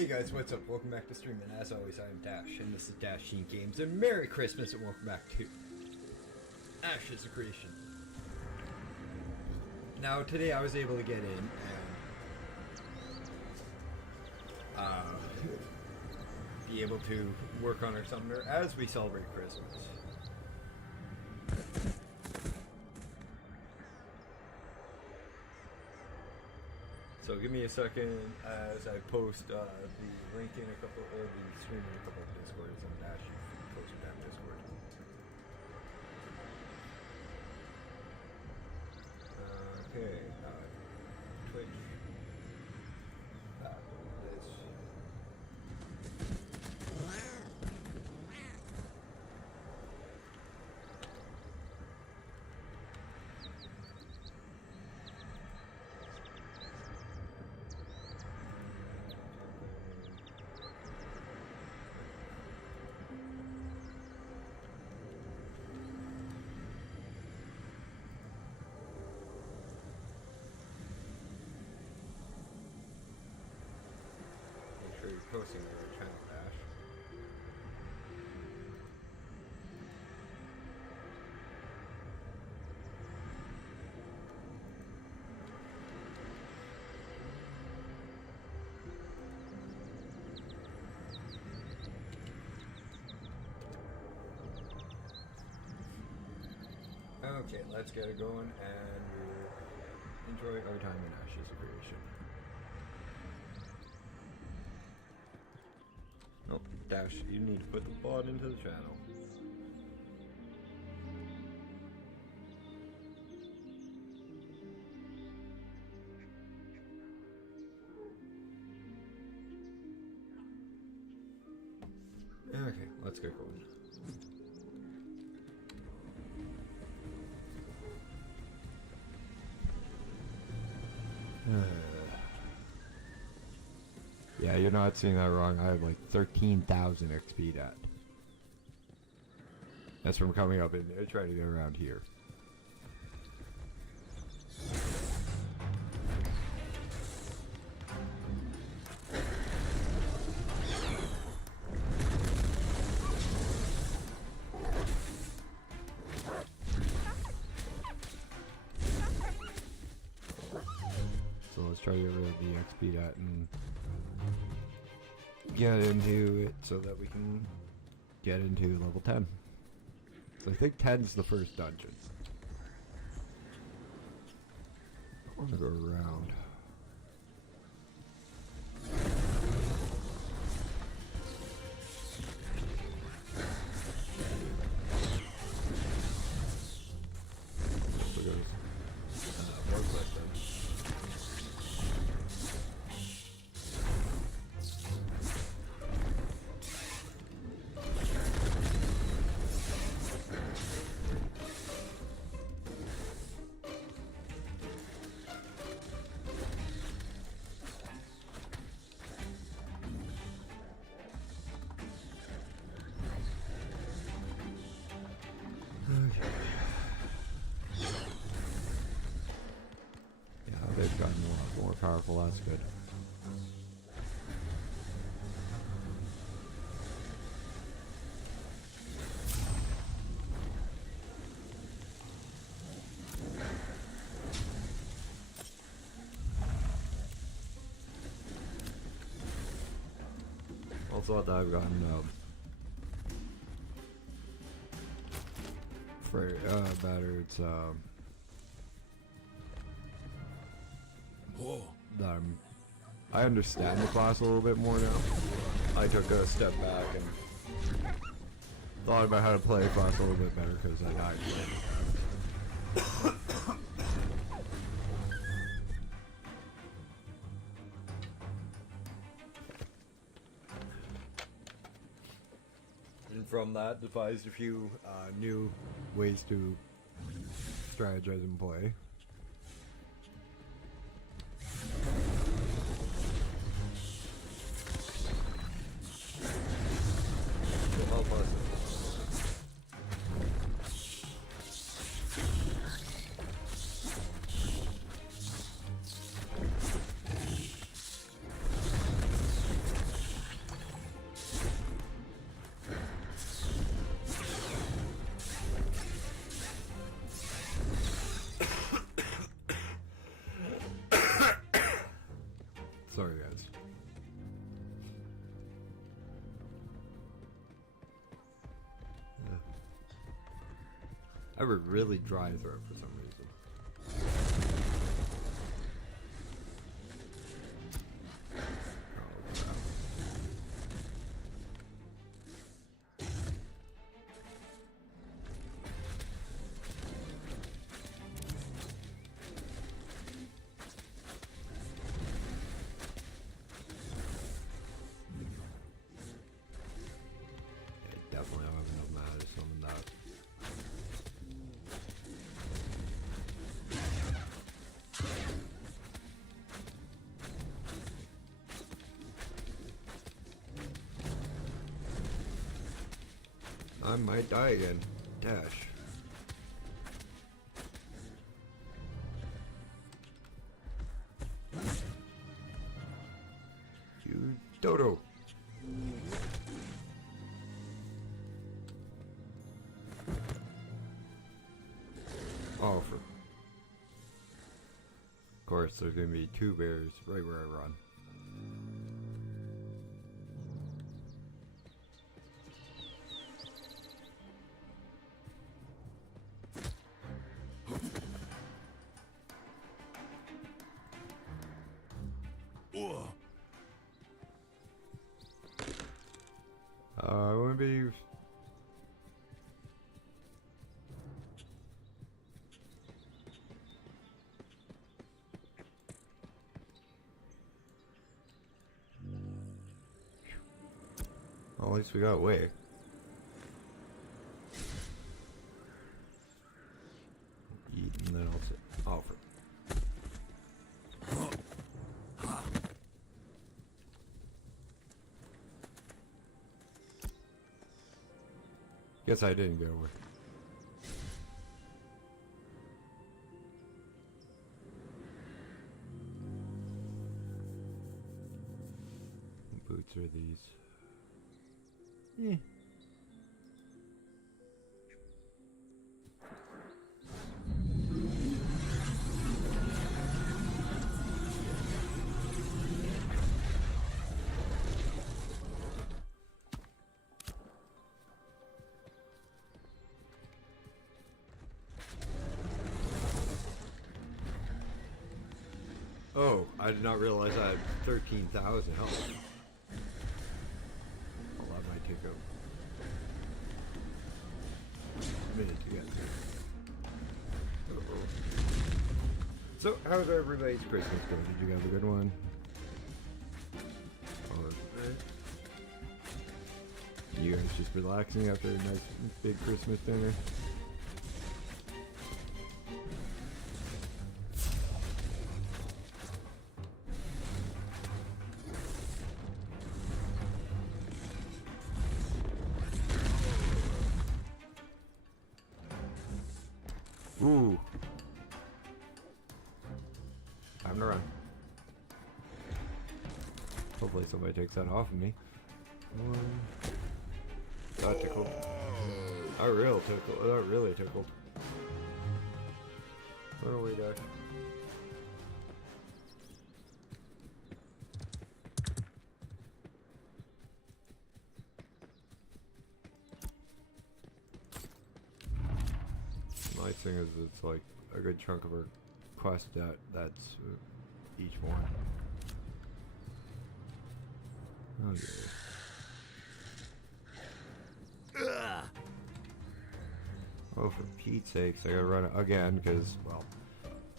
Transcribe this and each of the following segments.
Hey guys, what's up? Welcome back to stream, and as always, I am Dash, and this is Dash Sheen Games, and Merry Christmas, and welcome back to Ashes of Creation. Now, today I was able to get in, and be able to work on our summoner as we celebrate Christmas. So give me a second as I post the link in a couple, or the stream in a couple of Discords, and Dash, you can post it on Discord. Okay, Twitch. This. Make sure you're posting to our channel, Dash. Okay, let's get it going, and we'll enjoy our time in Ashes of Creation. Nope, Dash, you need to put the bot into the channel. Okay, let's get going. Yeah, you're not seeing that wrong. I have like 13,000 XP dat. That's from coming up in there, trying to get around here. So let's try to get rid of the XP dat and get into it so that we can get into level 10. So I think 10 is the first dungeon. I want to go around. So goes more questions. They've gotten a lot more powerful, that's good. Also, that I've gotten better. It's I understand the class a little bit more now. I took a step back and thought about how to play the class a little bit better because I died. And from that, devised a few new ways to strategize and play. Sorry, guys. I have a really dry throat for some reason. Oh, crap. I definitely don't have enough mana to summon that. I might die again. Dash. You dodo. Oh, of course, there's gonna be 2 bears right where I run. I wanna be. Well, at least we got away. Eat and then I'll sit. Oh, for. Guess I didn't get away. What boots are these? Oh, I did not realize I had 13,000 health. Well, that might take a minute to get there. So, how's everybody's Christmas going? Did you have a good one? You guys just relaxing after a nice big Christmas dinner? Ooh. Time to run. Hopefully somebody takes that off of me. That tickled. That really tickled. That really tickled. Run away, Dash. Nice thing is it's like a good chunk of our quest that's each one. Okay. Oh, for Pete's sakes, I gotta run it again because, well,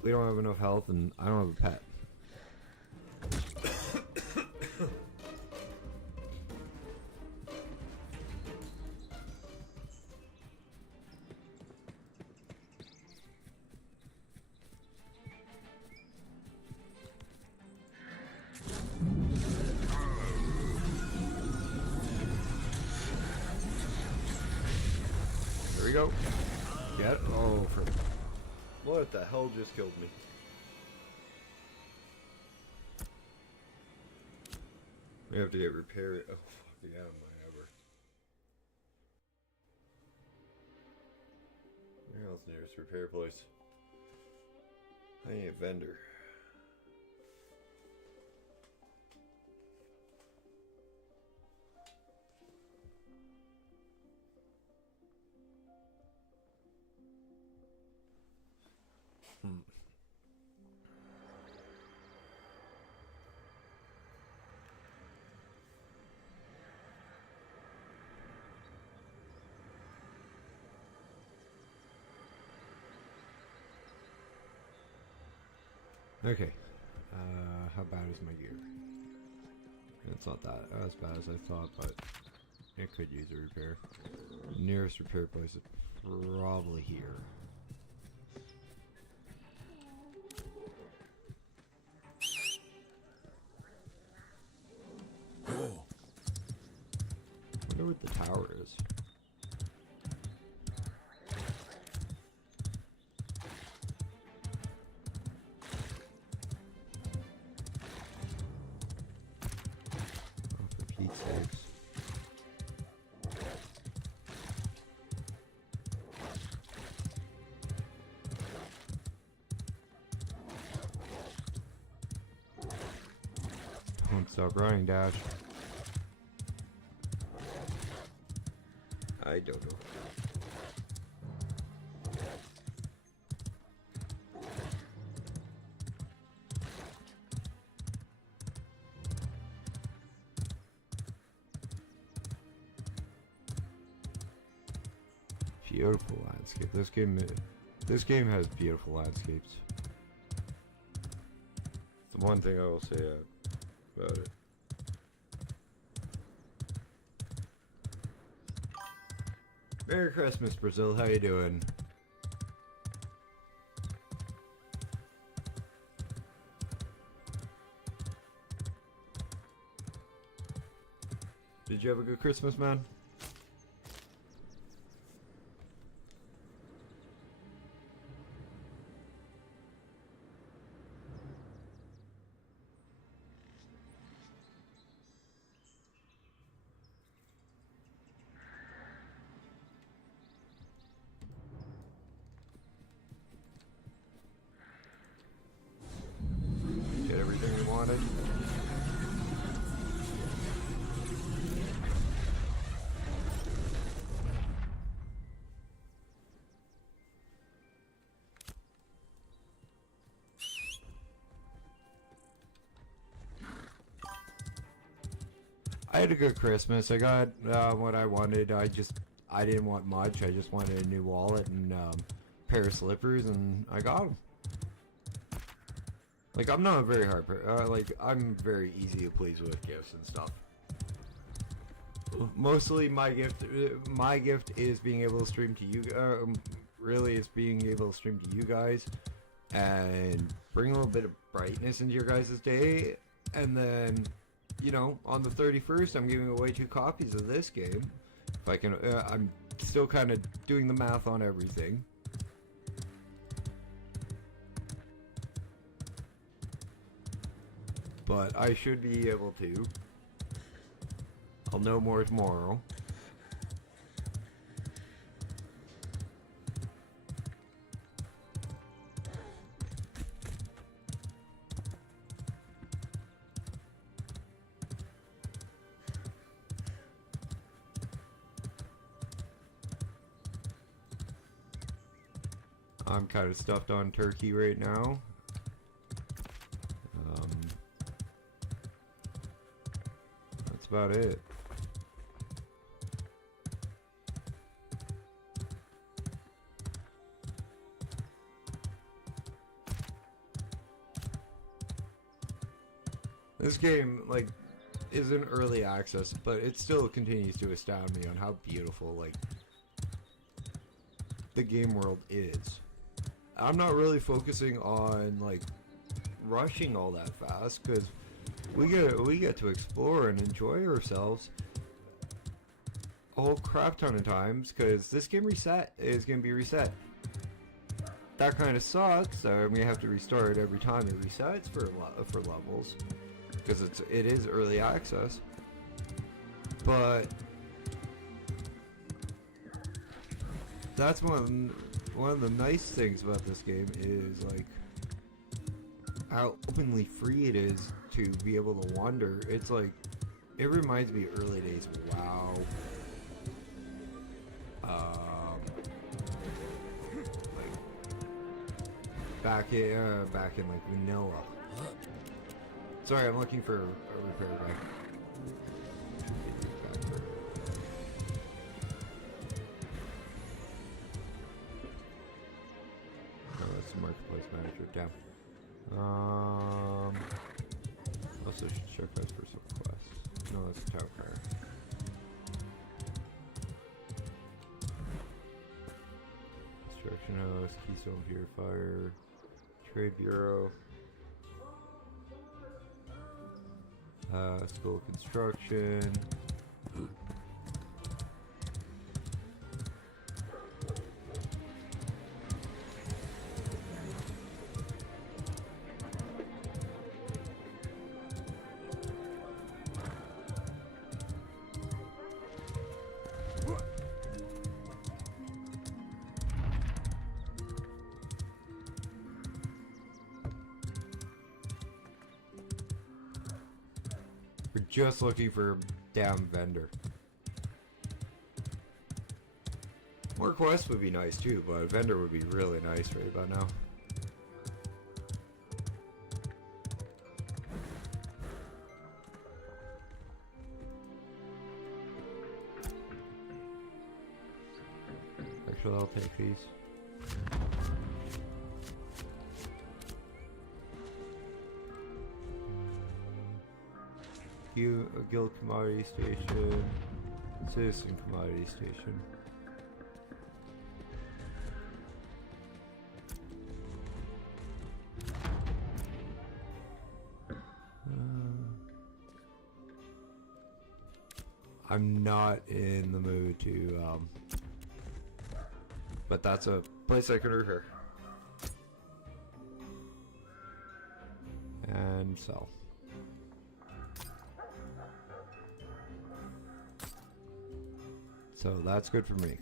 we don't have enough health and I don't have a pet. There we go. Get over. What the hell just killed me? We have to get repaired. Oh, fuck yeah, my ever. Where else nearest repair place? I need a vendor. Okay. How bad is my gear? It's not that as bad as I thought, but it could use a repair. Nearest repair place is probably here. I wonder what the tower is. Oh, for Pete's sakes. Don't stop running, Dash. I don't know. Beautiful landscape. This game has beautiful landscapes. It's the one thing I will say about it. Merry Christmas, Brazil. How you doing? Did you have a good Christmas, man? Get everything you wanted? I had a good Christmas. I got what I wanted. I didn't want much. I just wanted a new wallet and pair of slippers, and I got them. Like, I'm not a very hard like, I'm very easy to please with gifts and stuff. Mostly my gift is being able to stream to you. Really, it's being able to stream to you guys and bring a little bit of brightness into your guys' day, and then, you know, on the 31st, I'm giving away 2 copies of this game. If I can, I'm still kind of doing the math on everything. But I should be able to. I'll know more tomorrow. I'm kind of stuffed on turkey right now. That's about it. This game, like, is in early access, but it still continues to astound me on how beautiful, like, the game world is. I'm not really focusing on, like, rushing all that fast, because we get to explore and enjoy ourselves a whole crap ton of times, because this game is going to be reset. That kind of sucks. We have to restart every time it resets for levels, because it is early access. But that's one of the nice things about this game is, like, how openly free it is to be able to wander. It's like, it reminds me of early days. WoW. Like back in like vanilla. Sorry, I'm looking for a repair guy. Oh, that's the marketplace manager. Damn. also should check out for some quests. No, that's a town crier. Construction house, Keystone Purifier, Trade Bureau, School of Construction. We're just looking for a damn vendor. More quests would be nice too, but a vendor would be really nice right about now. Actually, I'll take these. Guild Commodity Station, Citizen Commodity Station. I'm not in the mood to, but that's a place I can repair and sell. So that's good for me.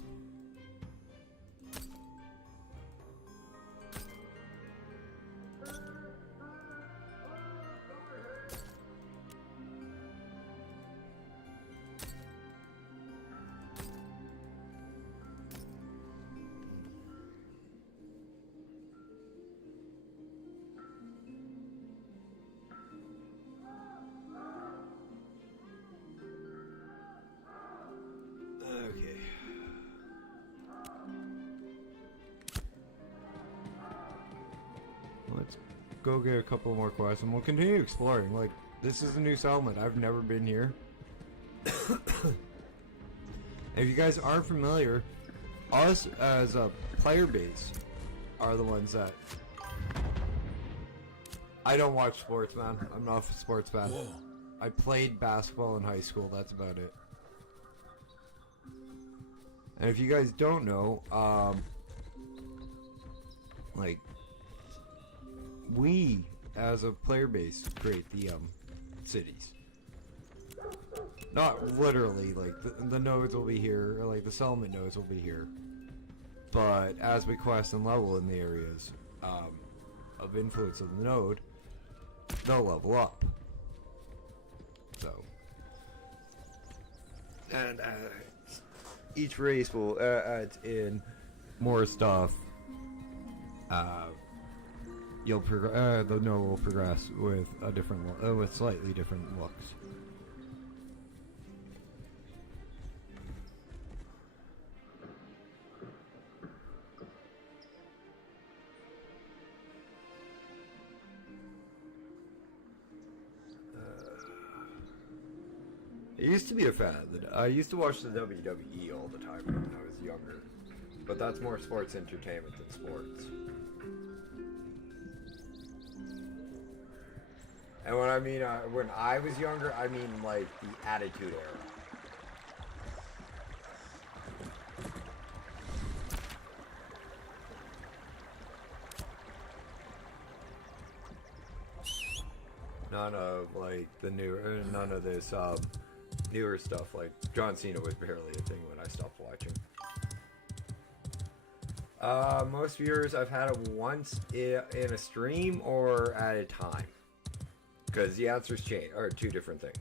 Let's go get a couple more quests and we'll continue exploring. Like, this is a new settlement. I've never been here. If you guys aren't familiar, us as a player base are the ones that... I don't watch sports, man. I'm not a sports fan. Whoa. I played basketball in high school. That's about it. And if you guys don't know, like, we as a player base create the cities. Not literally, like the nodes will be here, or like the settlement nodes will be here. But as we quest and level in the areas of influence of the node, they'll level up. So, and each race will add in more stuff. The node will progress with a different, with slightly different looks. I used to be a fan of I used to watch the WWE all the time when I was younger, but that's more sports entertainment than sports. And when I mean when I was younger, I mean like the Attitude Era. None of like the newer, none of this newer stuff. Like John Cena was barely a thing when I stopped watching. Most viewers I've had it once in a stream or at a time. Because the answers change, are two different things.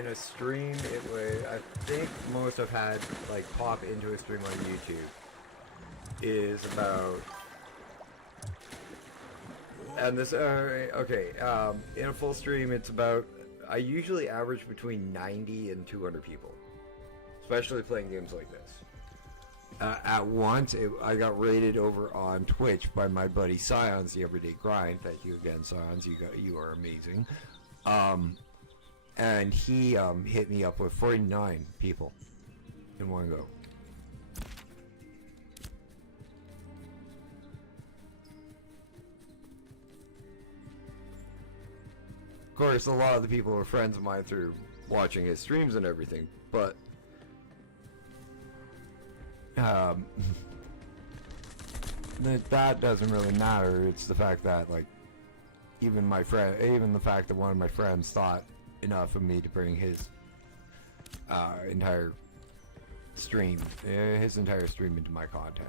in a stream, it was, I think most I've had like pop into a stream on YouTube is about, and this okay, in a full stream it's about, I usually average between 90 and 200 people, especially playing games like this. At once, I got raided over on Twitch by my buddy Scions, the Everyday Grind. Thank you again, Scions. You are amazing. And he hit me up with 49 people in one go. Of course, a lot of the people are friends of mine through watching his streams and everything, but that doesn't really matter. It's the fact that, like, even the fact that one of my friends thought enough of me to bring his entire stream into my content.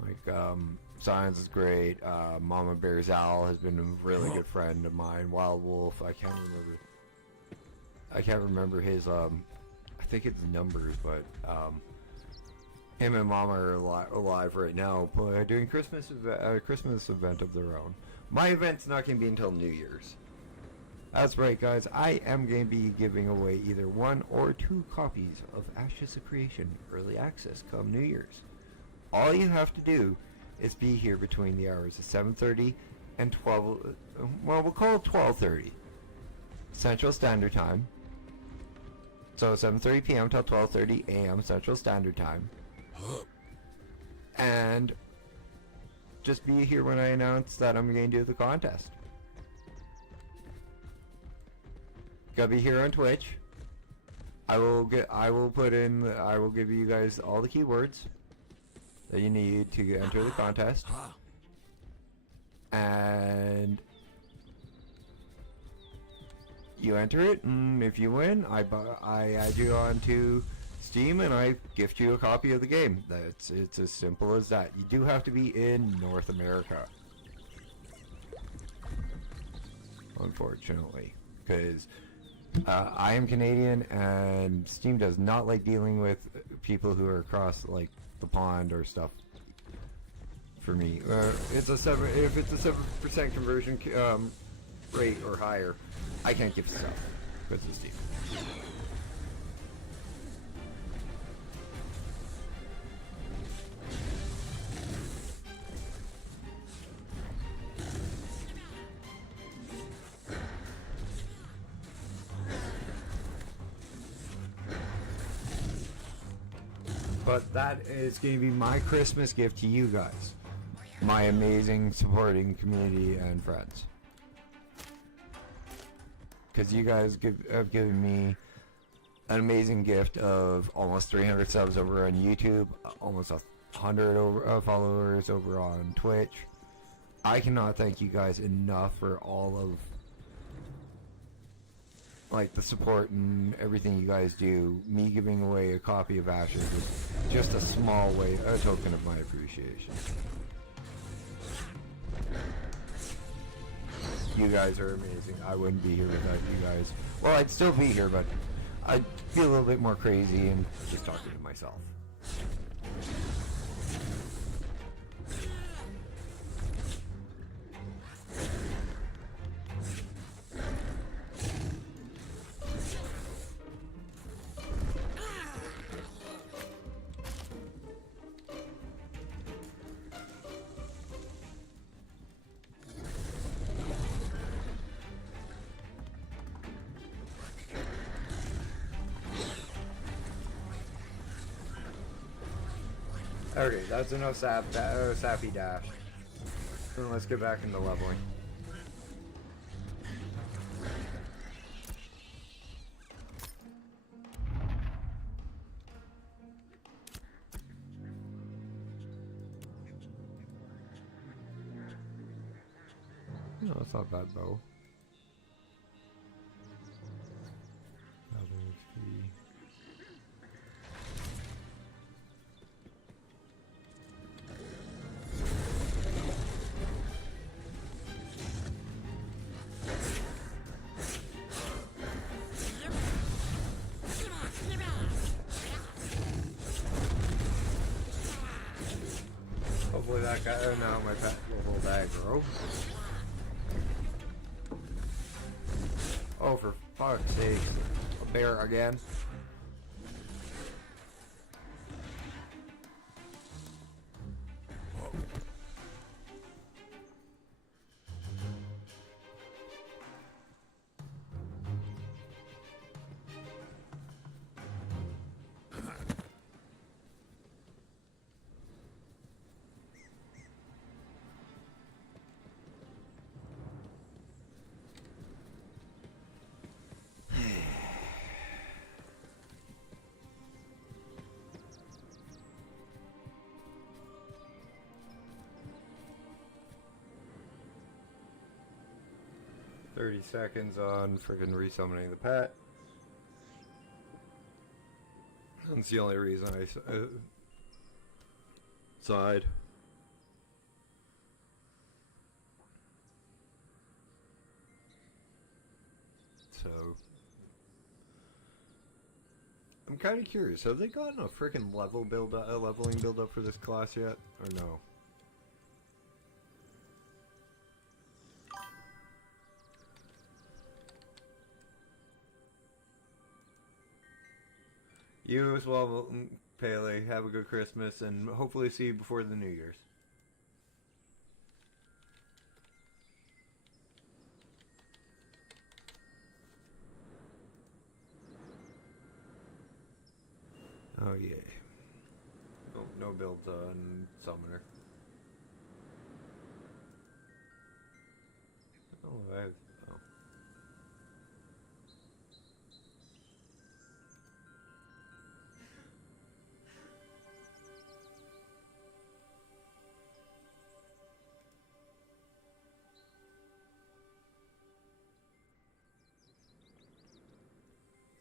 Like, Science is great. Mama Bear's Owl has been a really good friend of mine. Wild Wolf, I can't remember his, I think it's numbers, but, him and Mama are alive right now, doing Christmas event of their own. My event's not going to be until New Year's. That's right, guys. I am going to be giving away either 1 or 2 copies of Ashes of Creation Early Access come New Year's. All you have to do is be here between the hours of 7:30 and 12, well, we'll call it 12:30 Central Standard Time. So 7:30 p.m. till 12:30 a.m. Central Standard Time. And just be here when I announce that I'm going to do the contest. Gotta be here on Twitch. I will give you guys all the keywords that you need to enter the contest. And you enter it, and if you win, I add you onto Steam and I gift you a copy of the game. It's as simple as that. You do have to be in North America, unfortunately, because I am Canadian and Steam does not like dealing with people who are across like the pond or stuff. For me, if it's a 7% conversion rate or higher, I can't give stuff because of Steam. But that is going to be my Christmas gift to you guys, my amazing supporting community and friends. Because you guys have given me an amazing gift of almost 300 subs over on YouTube, almost 100 followers over on Twitch. I cannot thank you guys enough for all of like the support and everything you guys do. Me giving away a copy of Ashes is just a small way, a token of my appreciation. You guys are amazing. I wouldn't be here without you guys. Well, I'd still be here, but I'd be a little bit more crazy and just talking to myself. Okay, that's enough sappy dash. And let's get back into leveling. No, it's not bad though. that guy. Oh no, my pet will hold aggro. Oh, for fuck's sake. A bear again. Seconds on friggin' resummoning the pet. That's the only reason I sighed. So I'm kind of curious. Have they gotten a freaking leveling build up for this class yet, or no? You as well, Pele. Have a good Christmas, and hopefully see you before the New Year's. Oh yeah. Oh, no builds on Summoner. Oh, I have... Oh.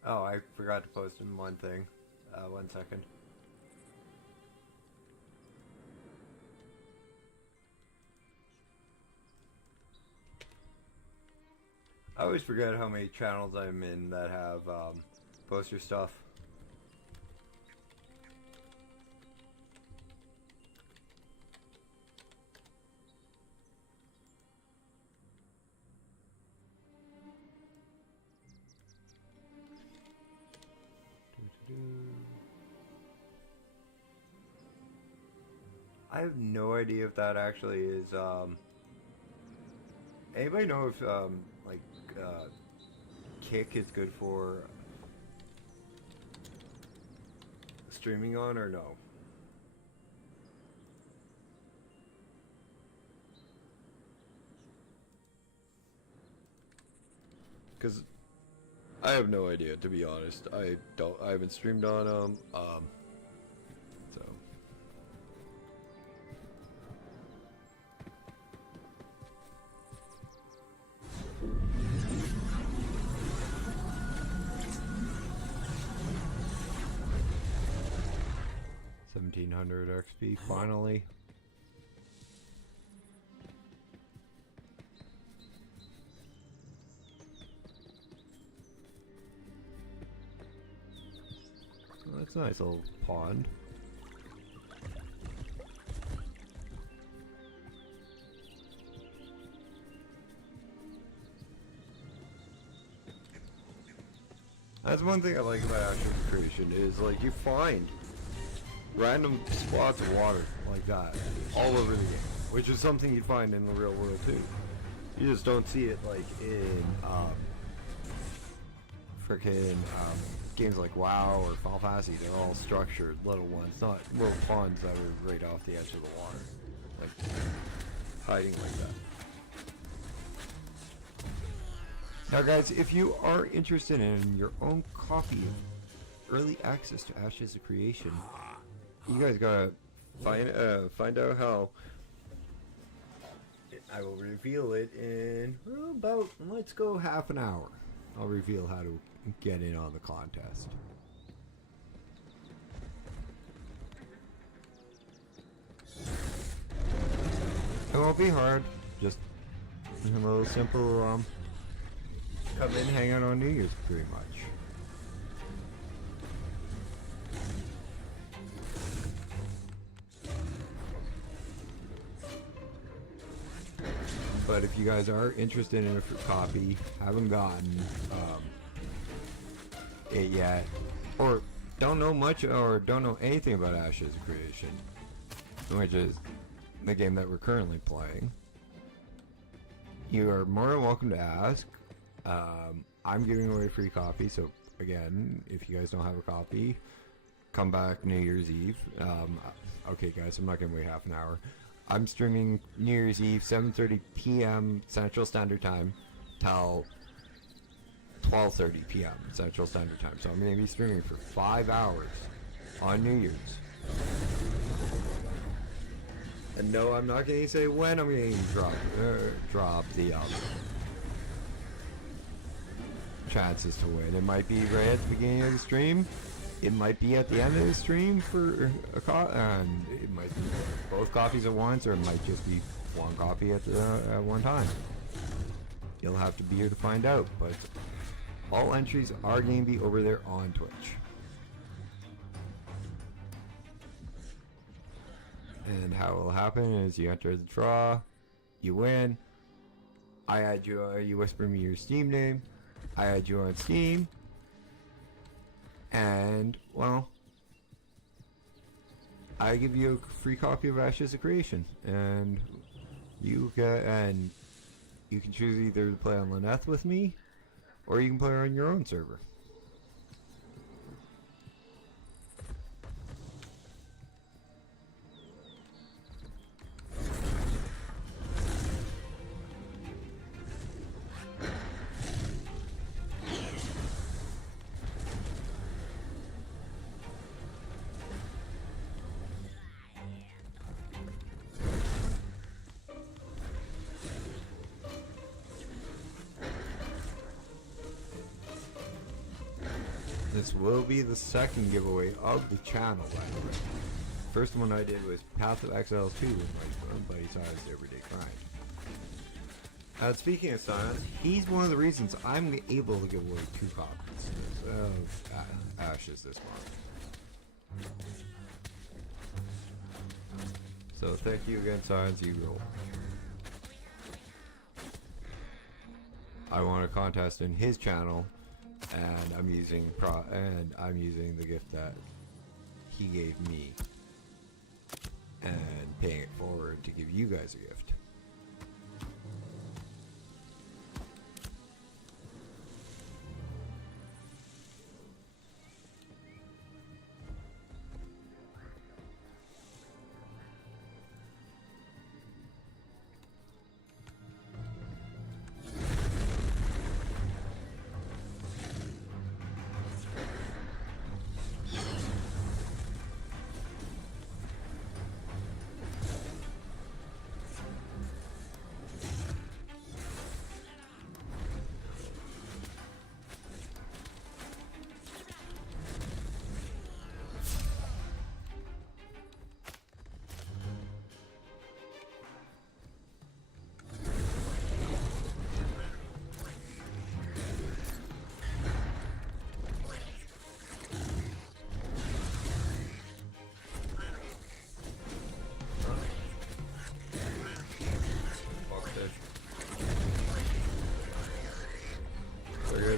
Oh, I forgot to post in one thing. 1 second. I always forget how many channels I'm in that have poster stuff. I have no idea if that actually is, anybody know if, Kick is good for streaming on, or no? Because I have no idea, to be honest. I haven't streamed on them, so. $1,700 XP, finally. Well, that's a nice little pond. That's one thing I like about Ashes Creation is, like, you find random spots of water like that all over the game, which is something you'd find in the real world too. You just don't see it like in freaking games like WoW or Final Fantasy. They're all structured little ones, not little ponds that are right off the edge of the water, like hiding like that. Now guys, if you are interested in your own copy of early access to Ashes of Creation, you guys gotta find out how. I will reveal it in about, let's go half an hour. I'll reveal how to get in on the contest. It won't be hard, just a little simple come in, hang out on New Year's pretty much. But if you guys are interested in a copy, haven't gotten it yet, or don't know much or don't know anything about Ashes of Creation, which is the game that we're currently playing, you are more than welcome to ask. I'm giving away a free copy, so again, if you guys don't have a copy, come back New Year's Eve. Okay guys, I'm not gonna wait half an hour. I'm streaming New Year's Eve, 7:30 p.m. Central Standard Time till 12:30 p.m. Central Standard Time. So I'm going to be streaming for 5 hours on New Year's. And no, I'm not going to say when I'm going to drop the chances to win. It might be right at the beginning of the stream. It might be at the end of the stream for a and it might be both copies at once, or it might just be one copy at one time. You'll have to be here to find out, but all entries are going to be over there on Twitch. And how it will happen is you enter the draw, you win, I add you, you whisper me your Steam name, I add you on Steam, and, well, I give you a free copy of Ashes of Creation, and you can choose either to play on Lyneth with me, or you can play on your own server. This will be the second giveaway of the channel, by the way. First one I did was Path of Exile 2 with my buddy Science Everyday Grind. Speaking of Science, he's one of the reasons I'm able to give away 2 copies of Ashes this month. So thank you again, Science, you rule. I won a contest in his channel, and I'm using the gift that he gave me and paying it forward to give you guys a gift.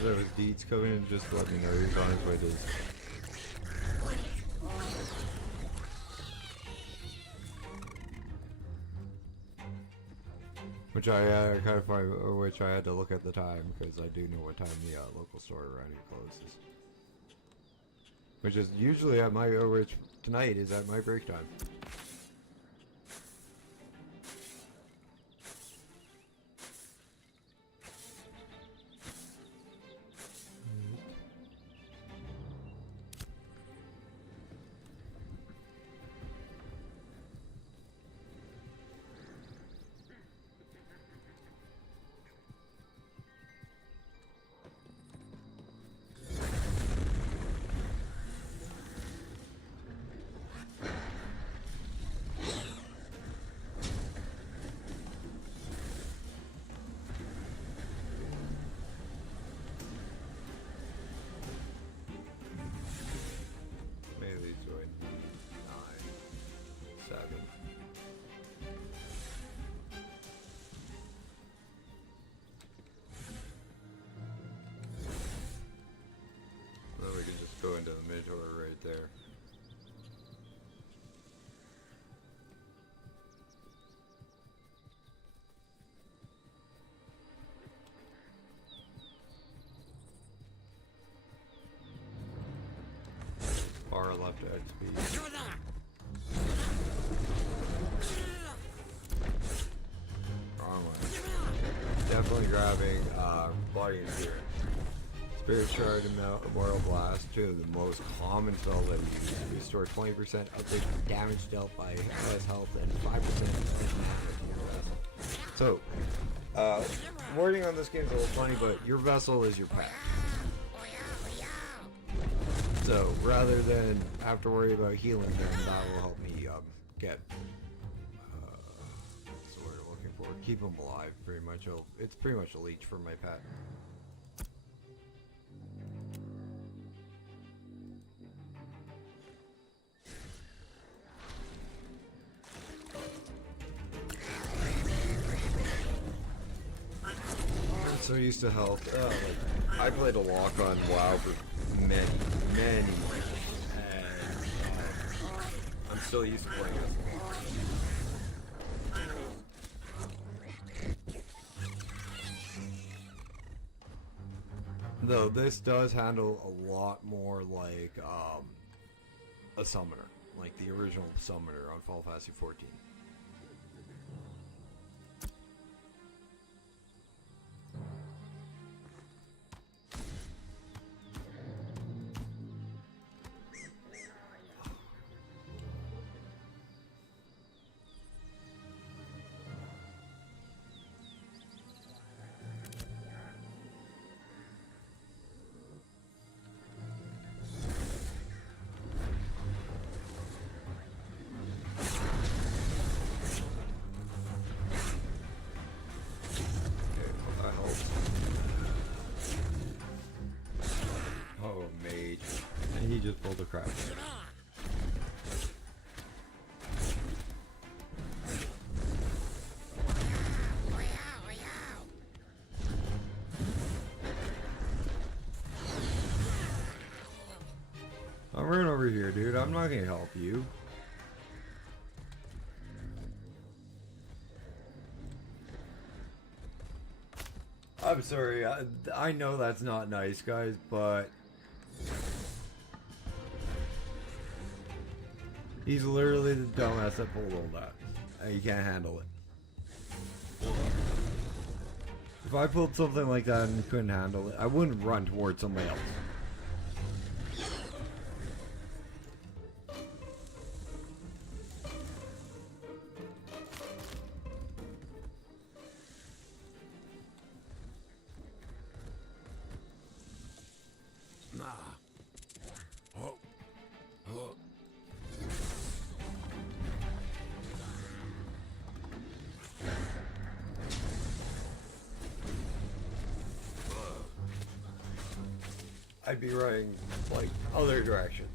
There was Deeds coming in, just let me know he's on his way to. Which I kind of find, which I had to look at the time because I do know what time the local store around here closes. Which is usually at my, which tonight is at my break time. jet speed. Wrong one. Definitely grabbing body and spirit. Spirit Shard and Immortal Blast, two of the most common spells that we use. Restore 20% upgrade damage dealt by less health and 5% in your vessel. So, wording on this game is a little funny, but your vessel is your pet. So, rather than have to worry about healing them, that will help me get, what's the word I'm looking for? Keep them alive, pretty much. It's pretty much a leech for my pet. So used to health. I played a lock on WoW for many years, and I'm still used to playing this. Though this does handle a lot more like a summoner, like the original summoner on Final Fantasy 14. He just pulled a crap. I'm running over here, dude. I'm not gonna help you. I'm sorry. I know that's not nice, guys, but he's literally the dumbass that pulled all that. And you can't handle it. If I pulled something like that and couldn't handle it, I wouldn't run towards somebody else. I'd be running, like, other directions.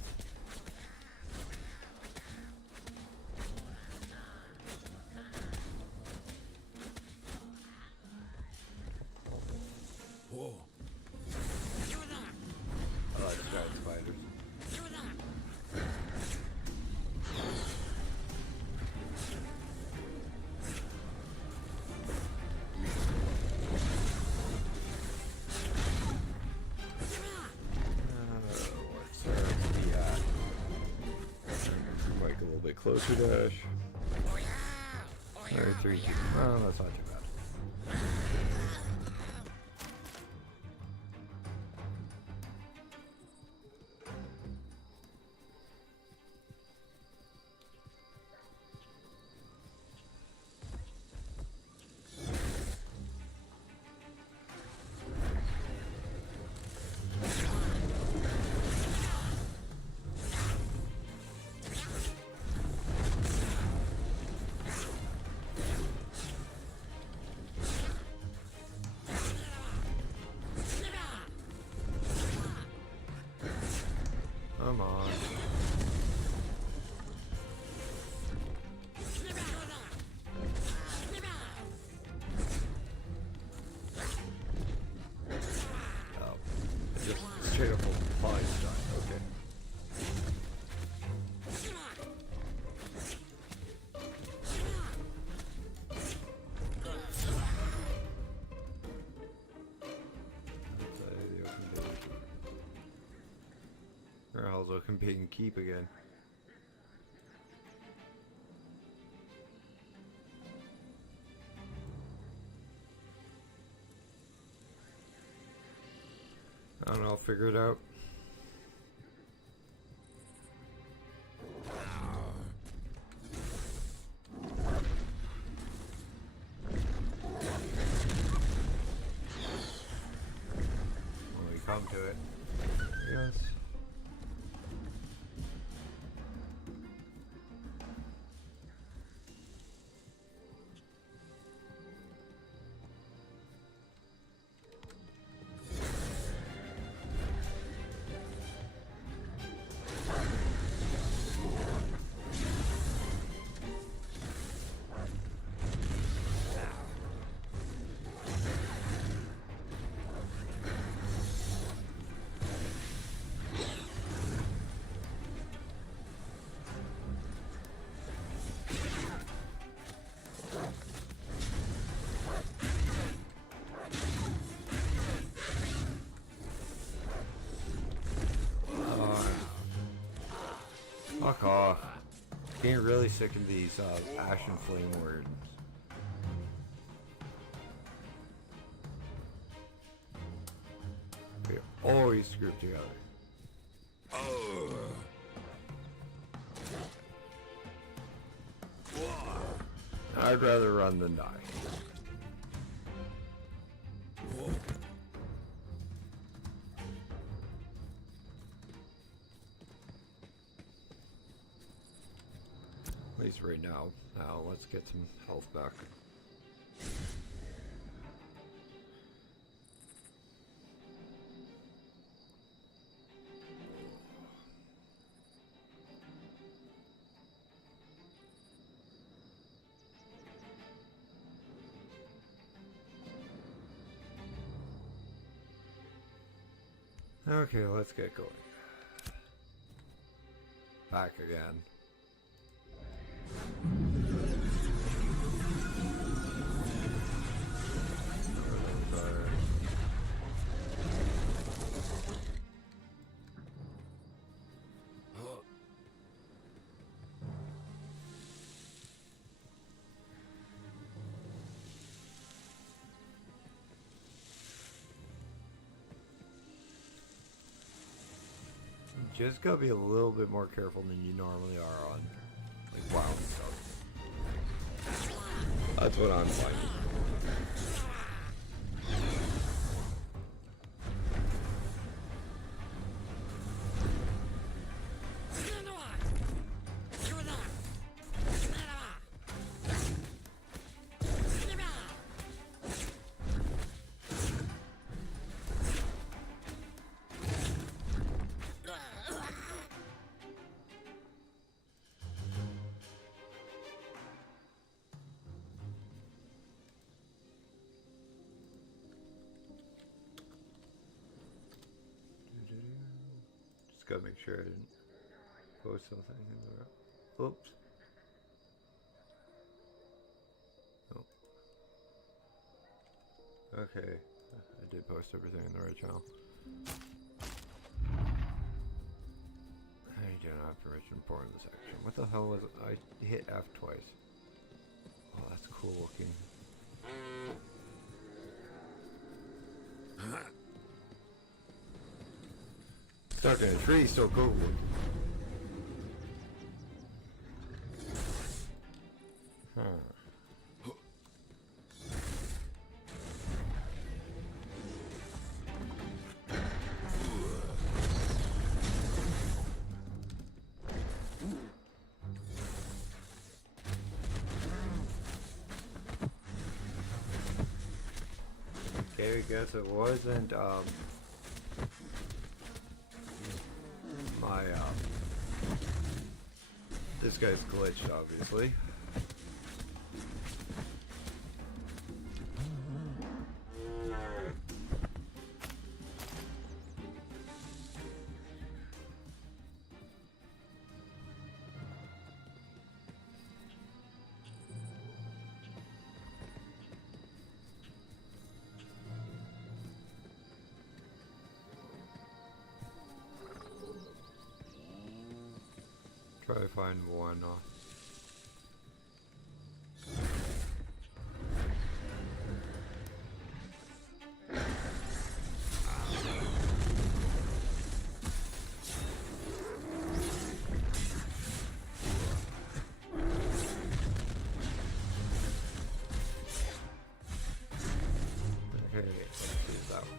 Whoa. I like giant spiders. Closer dash. Or 3. Oh, that's not too bad. Come on. Oh, just straight up a fine shot. Okay. Where the hell's also can pay and keep again. I don't know, I'll figure it out. When we come to it. Yes. Fuck off. Getting really sick of these passion flame words. They're always grouped together. I'd rather run than die. At least right now. Now let's get some health back. Okay, let's get going. Back again. Just gotta be a little bit more careful than you normally are on like wild stuff. That's what I'm finding. Gotta make sure I didn't post something in there. Oops. Oh. Okay. I did post everything in the right channel. I do not have permission to pour in this action. What the hell was it? I hit F twice. Oh, that's cool looking. Stuck in a tree, so cool. Huh. Okay, I guess it wasn't, this guy's glitched, obviously. try to find one. Okay, let's see if that works.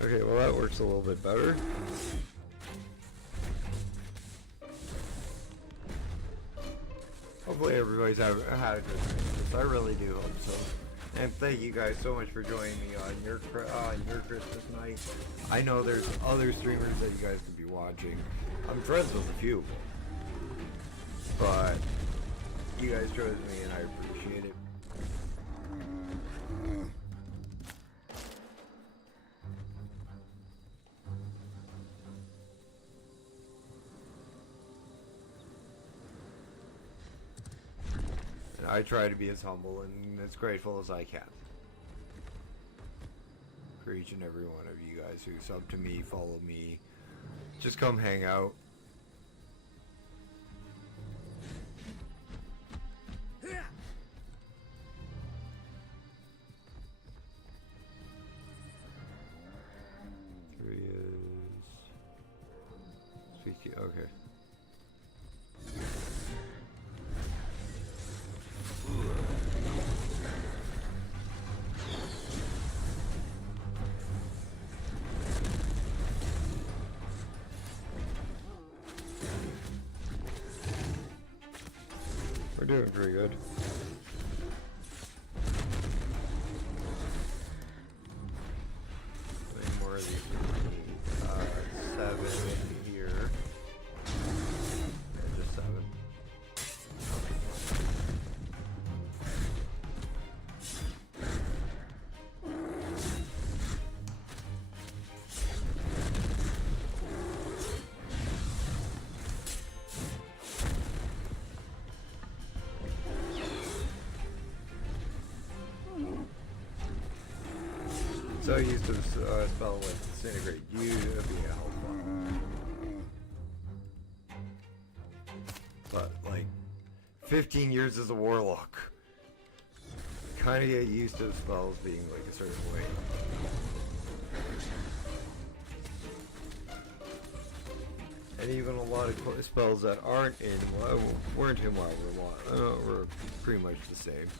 Okay, well that works a little bit better. Hopefully everybody's had a good Christmas. I really do hope so. And thank you guys so much for joining me on your Christmas night. I know there's other streamers that you guys could be watching. I'm friends with a few, but you guys chose me and I appreciate it. I try to be as humble and as grateful as I can for each and every one of you guys who sub to me, follow me, just come hang out. Here he is. Speaking. Okay. We're doing pretty good. Any more of these? 7 here. Yeah, just 7. So used to spell like disintegrate. You would be helpful. But like 15 years as a warlock, kind of get used to the spells being like a certain way. And even a lot of spells that aren't in weren't in WoW were pretty much the same.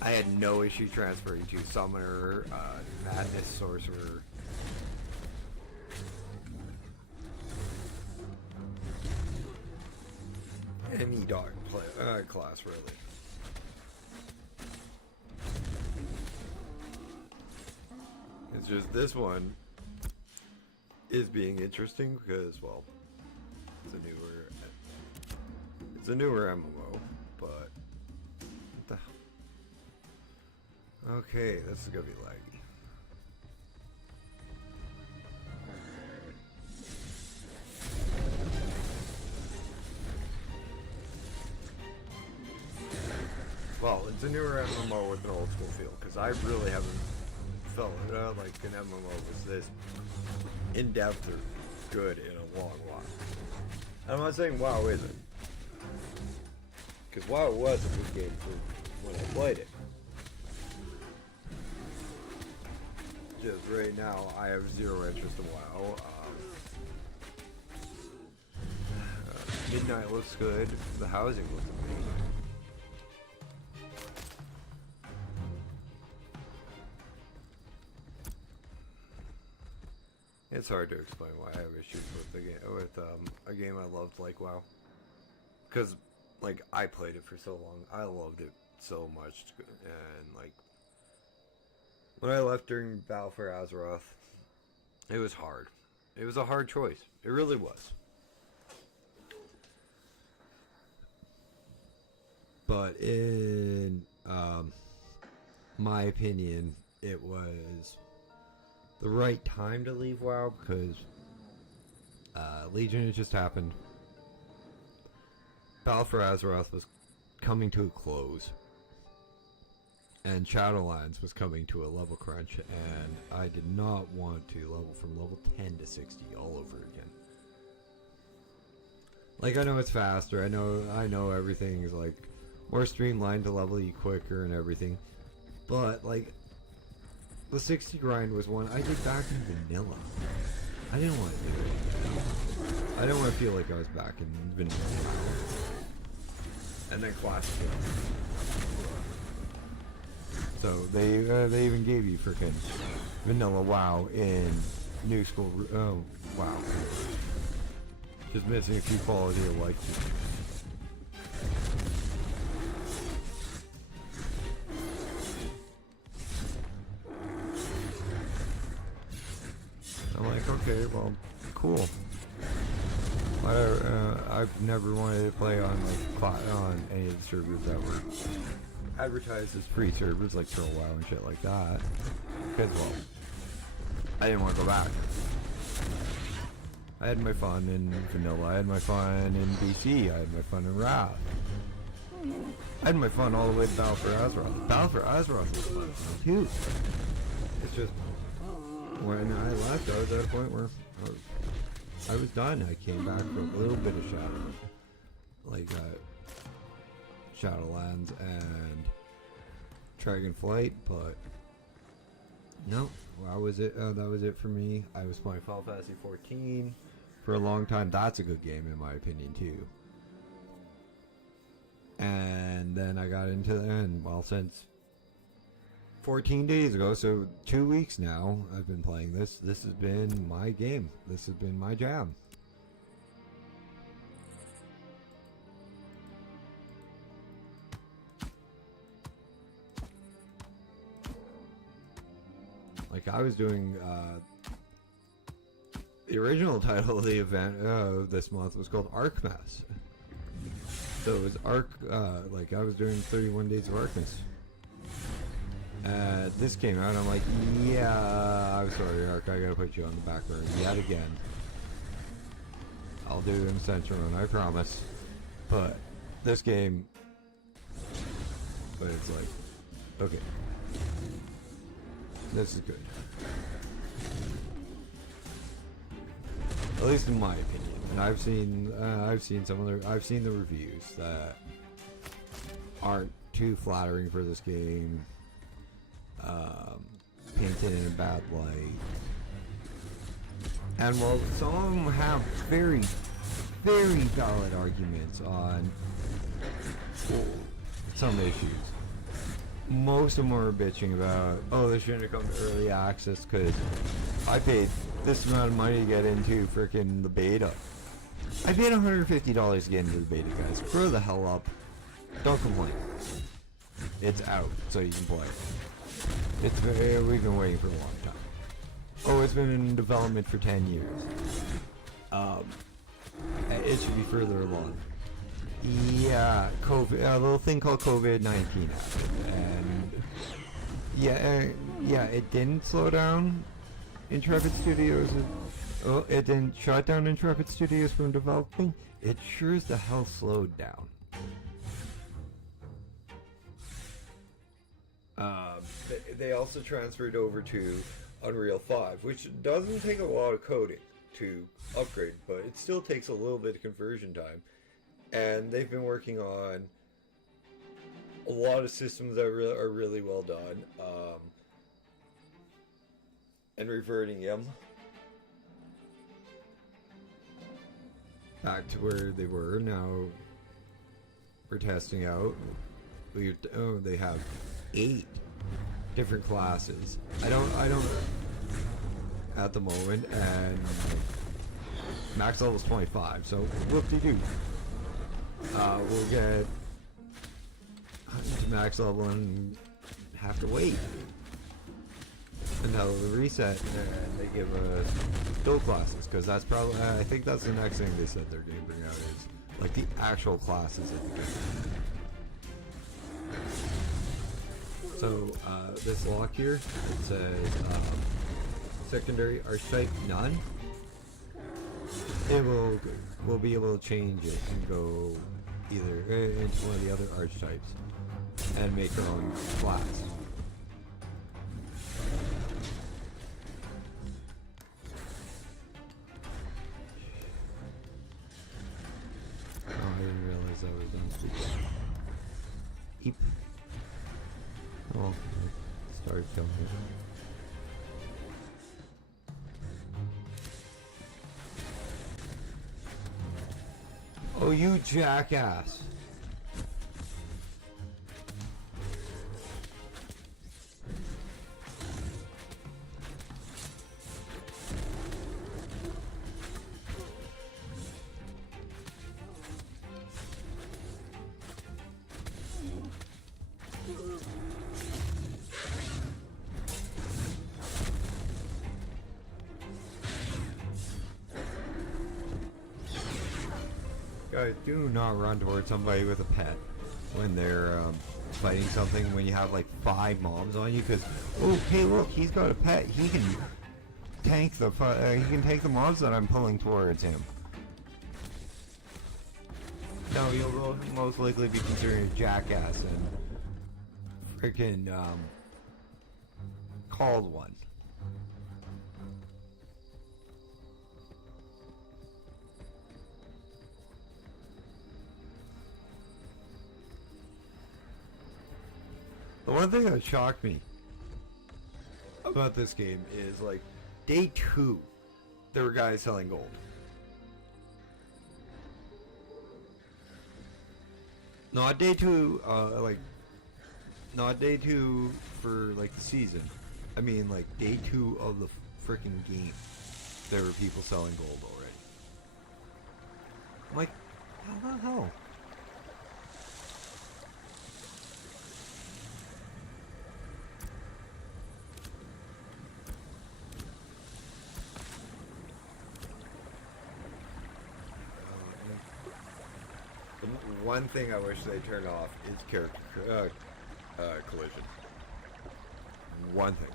I had no issue transferring to Summoner, Madness, Sorcerer. Any dark class, really. It's just this one is being interesting because, well, it's a newer MMO, but what the hell? Okay, this is gonna be laggy. Well, it's a newer MMO with an old school feel, because I really haven't felt like an MMO was this in-depth or good in a long while. I'm not saying WoW isn't, because WoW was a good game for when I played it. Just right now, I have zero interest in WoW. Midnight looks good. The housing looks amazing. It's hard to explain why I have issues with the game, a game I loved like WoW. Because, like, I played it for so long. I loved it so much, and like, when I left during Battle for Azeroth, it was hard. It was a hard choice. It really was. But in my opinion, it was the right time to leave WoW because Legion had just happened. Battle for Azeroth was coming to a close. And Shadowlands was coming to a level crunch, and I did not want to level from level 10 to 60 all over again. Like, I know it's faster, I know everything's like more streamlined to level you quicker and everything, but like the 60 grind was one I did back in vanilla. I didn't want to do it. I didn't want to feel like I was back in vanilla. And then classic. So they even gave you freaking vanilla WoW in new school. Oh wow! Just missing a few quality of life. I'm like, okay, well, cool. I've never wanted to play on like on any of the servers that were advertised as free servers like Troll WoW and shit like that. Because, well, I didn't want to go back. I had my fun in vanilla, I had my fun in BC, I had my fun in Wrath. I had my fun all the way to Battle for Azeroth. Battle for Azeroth was fun too. It's just, when I left, I was at a point where I was done. I came back for a little bit of Shadow. Like, Shadowlands and Dragonflight, but no, that was it. That was it for me. I was playing Final Fantasy 14 for a long time. That's a good game in my opinion too. And then I got into the end. Well, since 14 days ago, so 2 weeks now, I've been playing this. This has been my game. This has been my jam. Like, I was doing, the original title of the event this month was called Arcmas. So it was like I was doing 31 days of Arcmas. This came out, I'm like, yeah, I'm sorry, Arc, I gotta put you on the back burner yet again. I'll do an Ascension run, I promise. But this game, but it's like, okay. This is good. At least in my opinion. And I've seen some other, I've seen the reviews that aren't too flattering for this game. Painted in a bad light. And while some of them have very, very valid arguments on some issues, most of them are bitching about, oh, they shouldn't have come to early access because I paid this amount of money to get into freaking the beta. I paid $150 to get into the beta, guys. Grow the hell up. Don't complain. It's out, so you can play it. We've been waiting for a long time. Oh, it's been in development for 10 years. It should be further along. Yeah, COVID, a little thing called COVID-19 happened, and yeah, it didn't slow down Intrepid Studios. Oh, it didn't shut down Intrepid Studios from developing. It sure as the hell slowed down. They also transferred over to Unreal 5, which doesn't take a lot of coding to upgrade, but it still takes a little bit of conversion time. And they've been working on a lot of systems that are really well done, and reverting them back to where they were. Now we're testing out. They have 8 different classes. I don't at the moment, and max level is 25. So whoop-de-doo. We'll get to max level and have to wait until the reset and they give us build classes, because that's probably, I think that's the next thing they said they're going to bring out is like the actual classes at the game. So this lock here, it says secondary archetype none. It will be able to change it and go either into one of the other archetypes and make our own class. Oh, I didn't realize I was done speaking. Eep. Oh, started filming. Oh, you jackass. Guys, do not run towards somebody with a pet when they're fighting something, when you have like 5 mobs on you, because, oh, hey look, he's got a pet, he can tank the mobs that I'm pulling towards him. No, you'll most likely be considered a jackass and freaking called one. The one thing that shocked me about this game is, like, day 2, there were guys selling gold. Not day 2, not day 2 for, like, the season. I mean, like, day 2 of the freaking game. There were people selling gold already. I'm like, how the hell? One thing I wish they turned off is character collision. One thing.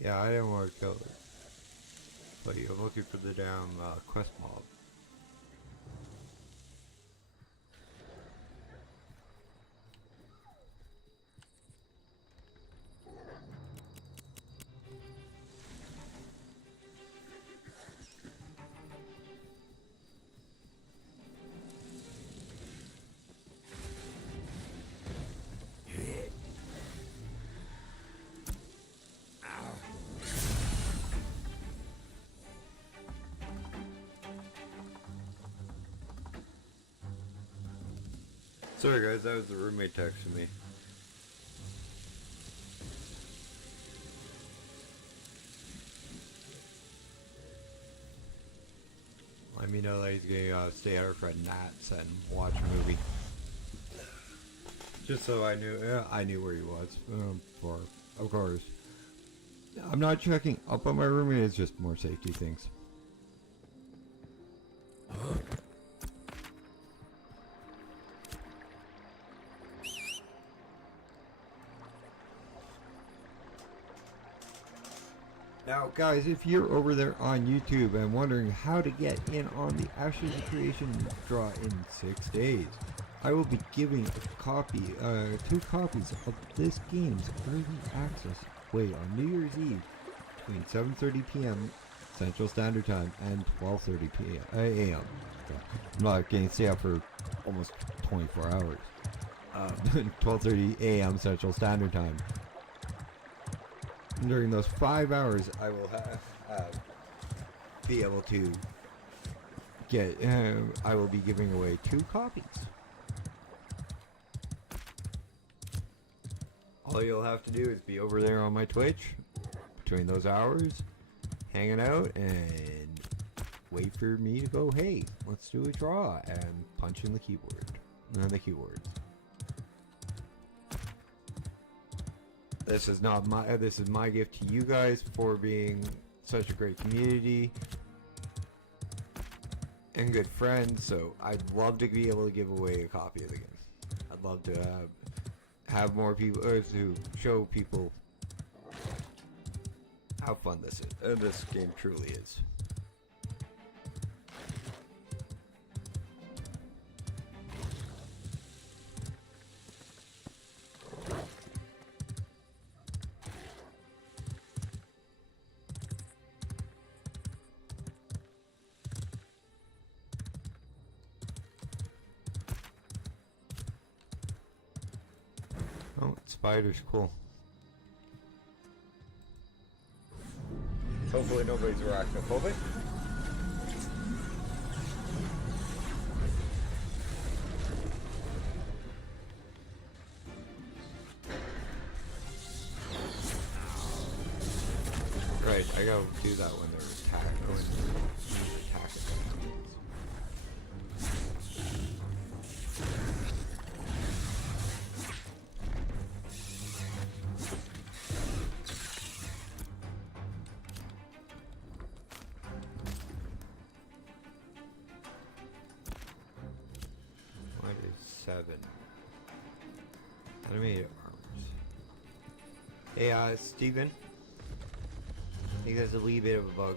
Yeah, I didn't want to kill it. But you're looking for the damn quest mob. Sorry guys, that was the roommate texting me. Let me know that he's gonna stay at our friend Nat's and watch a movie. Just so I knew where he was. For, of course. I'm not checking up on my roommate, it's just more safety things. Now guys, if you're over there on YouTube and wondering how to get in on the Ashes of Creation draw in 6 days, I will be giving a copy, 2 copies of this game's early access away on New Year's Eve between 7:30 p.m. Central Standard Time and 12:30 a.m. I'm not going to stay up for almost 24 hours. 12:30 a.m. Central Standard Time. During those 5 hours, I will be able to get. I will be giving away 2 copies. All you'll have to do is be over there on my Twitch between those hours, hanging out and wait for me to go, hey, let's do a draw, and punch in the keyboard. And then the keywords. This is my gift to you guys for being such a great community and good friends. So I'd love to be able to give away a copy of the game. I'd love to have more people, to show people how fun this is. This game truly is. Oh, spiders, cool. Hopefully nobody's arachnophobic. Right, I gotta do that when they're attacking. When they're attacking. What is 7? Animated armors. Hey, Steven. I think there's a wee bit of a bug.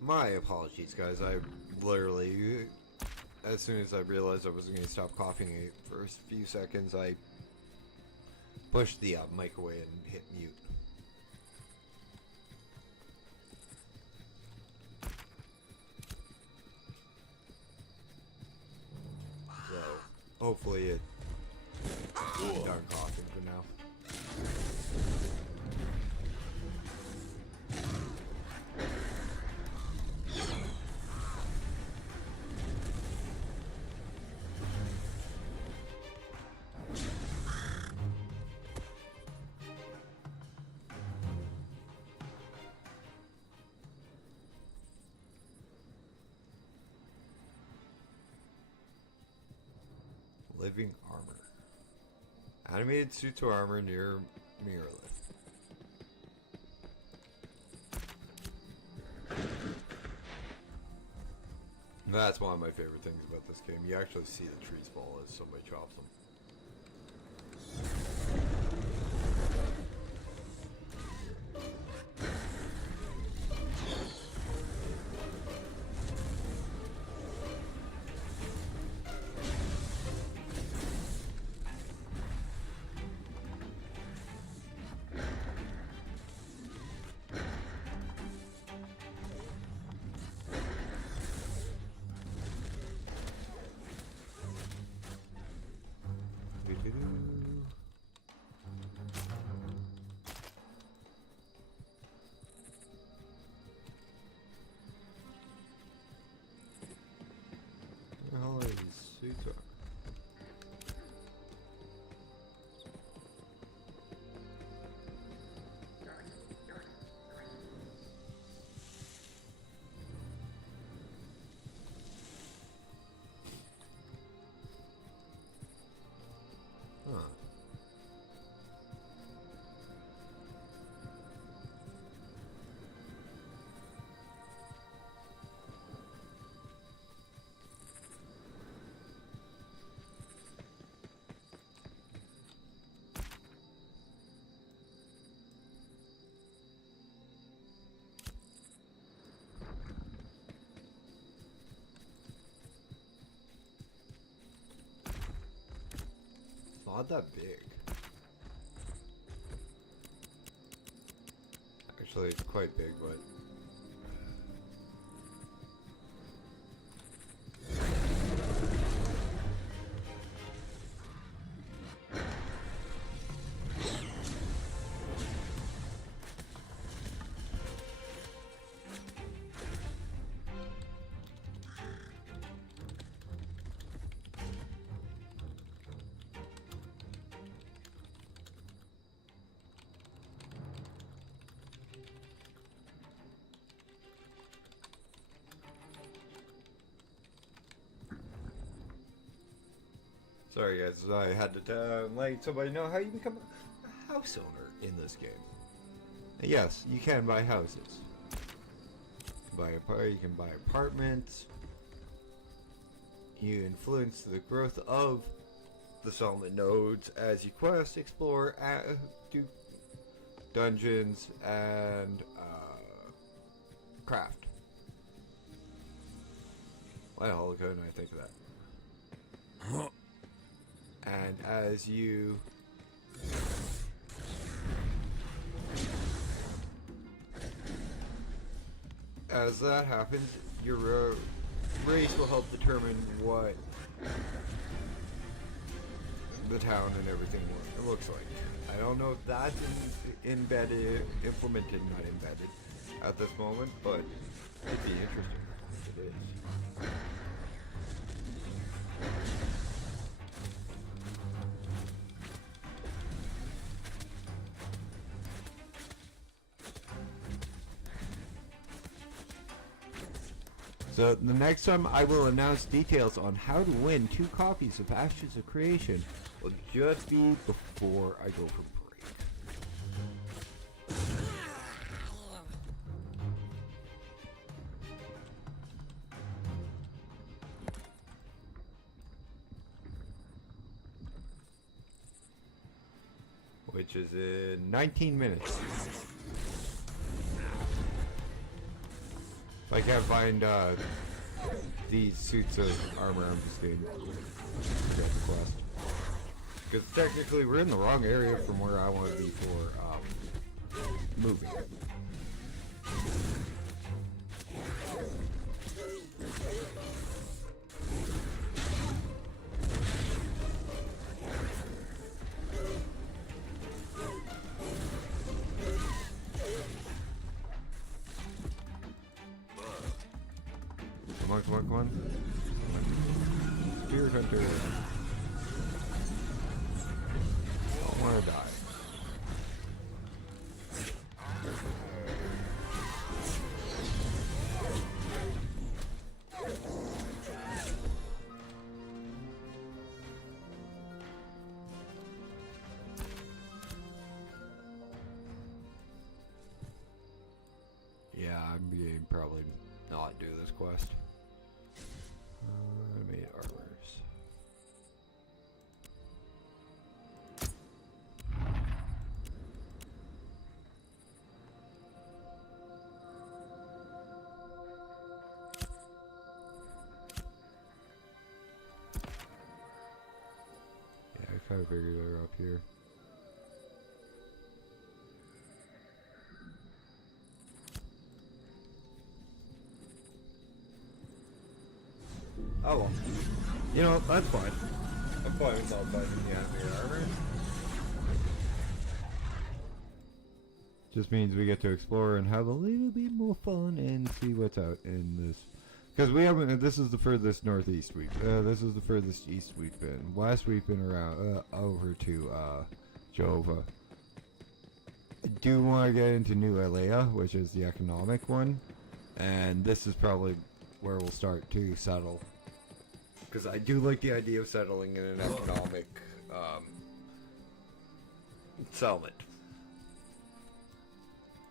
My apologies, guys. I literally, as soon as I realized I wasn't going to stop coughing for a few seconds, I pushed the mic away and hit mute. So, hopefully I'm done coughing for now. Living armor. Animated suits or armor near mirrorless. That's one of my favorite things about this game. You actually see the trees fall as somebody chops them. not that big. Actually, it's quite big, but... Sorry guys, I had to let somebody know how you become a house owner in this game. Yes, you can buy houses. You can buy apartments. You influence the growth of the settlement nodes as you quest, explore, do dungeons, and craft. Why the hell couldn't I think of that? And as that happens, your race will help determine what the town and everything looks like. I don't know if that's implemented, not embedded, at this moment, but it'd be interesting if it is. So the next time I will announce details on how to win 2 copies of Ashes of Creation will just be before I go for break. Which is in 19 minutes. If I can't find these suits of armor, I'm just going to forget the quest. Because technically we're in the wrong area from where I want to be for moving. Come on. Spirit Hunter. I want to die. Yeah, I'm being probably not do this quest. Made armors. Yeah, I kind of figured they're up here. Oh well. You know, that's fine. I'm fine with not fighting the enemy armor. Just means we get to explore and have a little bit more fun and see what's out in this. Because we haven't, this is the furthest northeast this is the furthest east we've been. West we've been around, over to, Jova. I do want to get into New Alea, which is the economic one. And this is probably where we'll start to settle. Because I do like the idea of settling in an economic settlement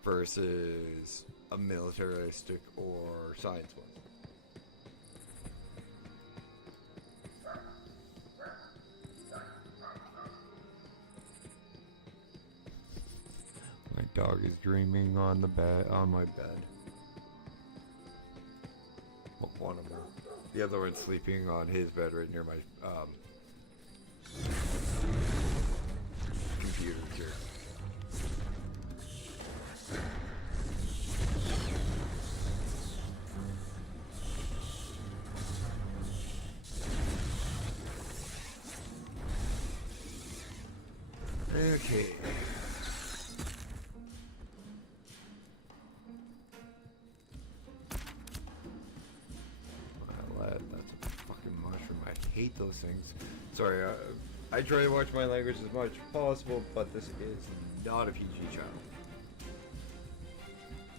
versus a militaristic or science one. My dog is dreaming on the bed, on my bed. Well, one of them. The other one's sleeping on his bed right near my computer here. Okay. That's a fucking mushroom. I hate those things. Sorry, I try to watch my language as much as possible, but this is not a PG channel.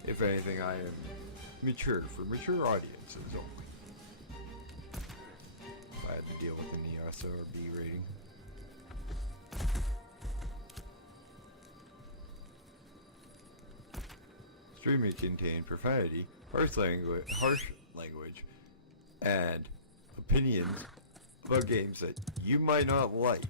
If anything, I am mature for mature audiences only. If I had to deal with an ES or B rating. Stream may contain profanity, harsh language, and opinions about games that you might not like.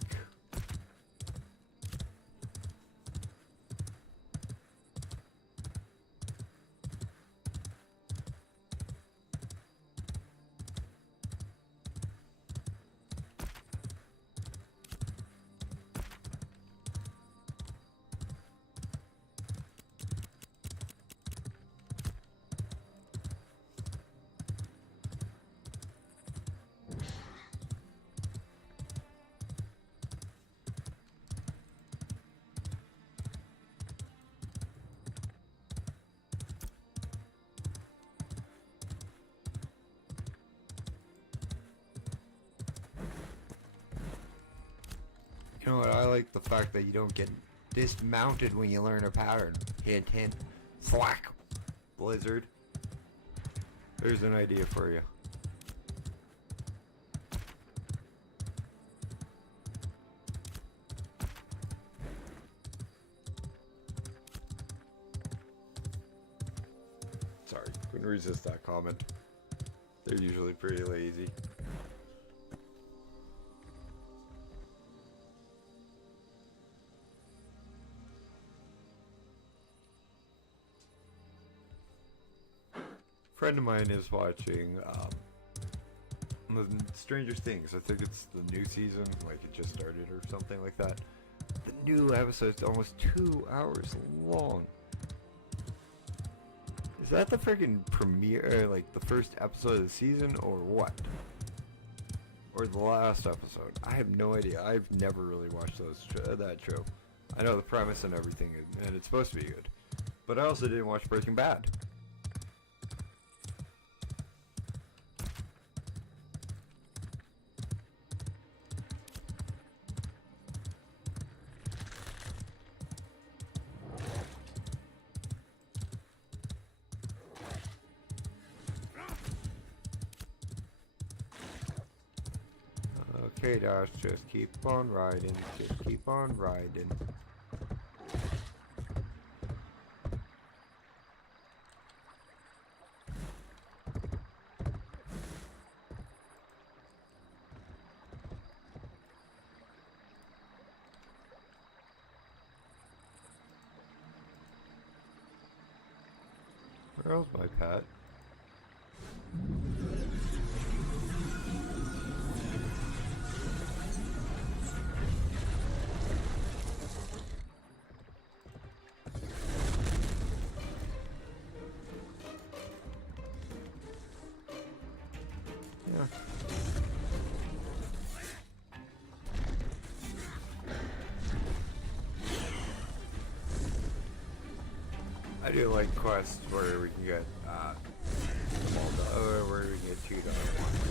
You know what, I like the fact that you don't get dismounted when you learn a pattern. Hint, hint. Thwack! Blizzard. There's an idea for you. Sorry, couldn't resist that comment. They're usually pretty lazy. A friend of mine is watching Stranger Things. I think it's the new season, like it just started or something like that. The new episode's almost 2 hours long. Is that the freaking premiere, like the first episode of the season, or what? Or the last episode? I have no idea. I've never really watched that show. I know the premise and everything, and it's supposed to be good. But I also didn't watch Breaking Bad. Okay, Dash, just keep on riding, just keep on riding. Where's my pet? I do like quests where we can get where we can get $2 ones.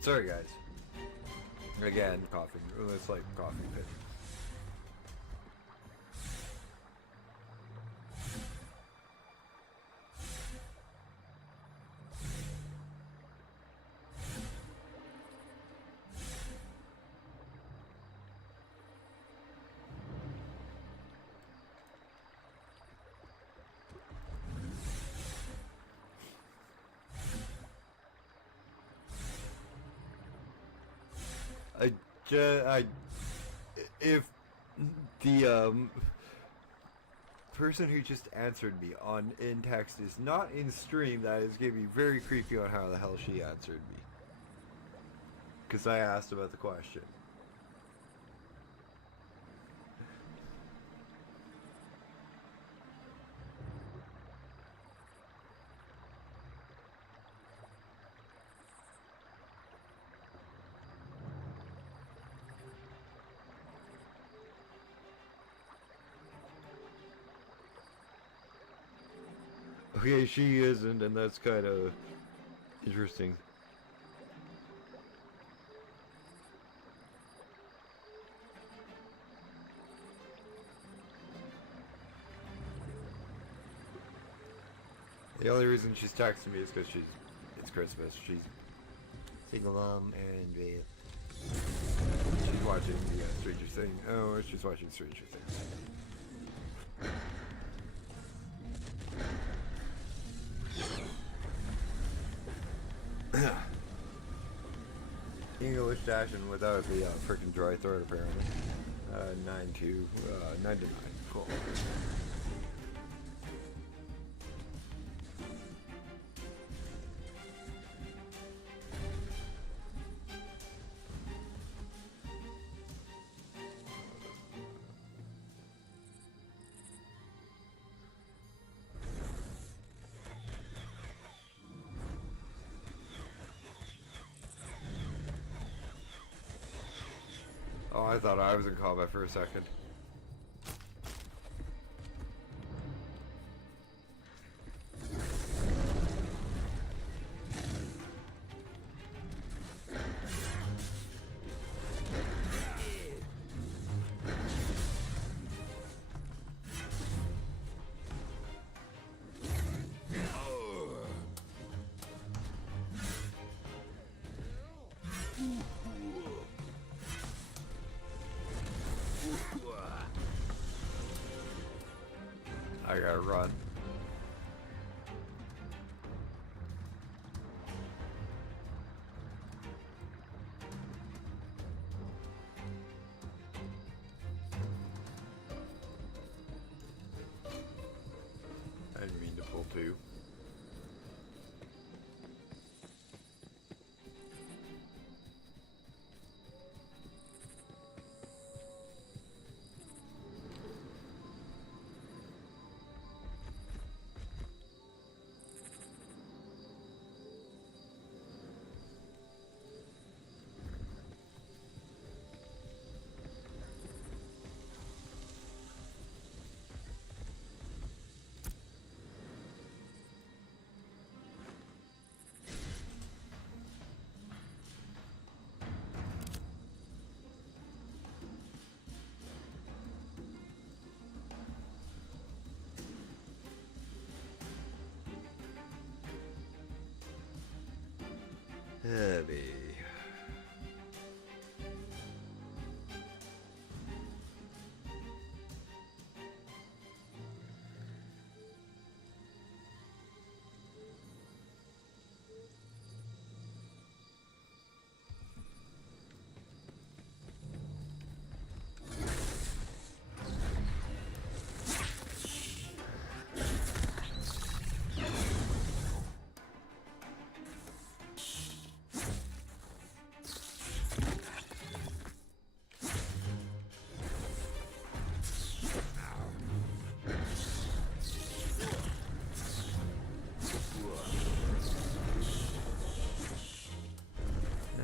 Sorry guys. Again, coughing. It's like coffee fit. If the person who just answered me in text is not in stream, that is going to be very creepy on how the hell she answered me. Because I asked about the question. Okay, she isn't, and that's kind of interesting. The only reason she's texting me is because it's Christmas. She's single mom and she's watching the Stranger Things. Oh, she's watching Stranger Things. English dashing without the freaking dry throat apparently. 9 to 9. Cool. Oh, I thought I was in combat for a second. I gotta run. I didn't mean to pull two. Heavy.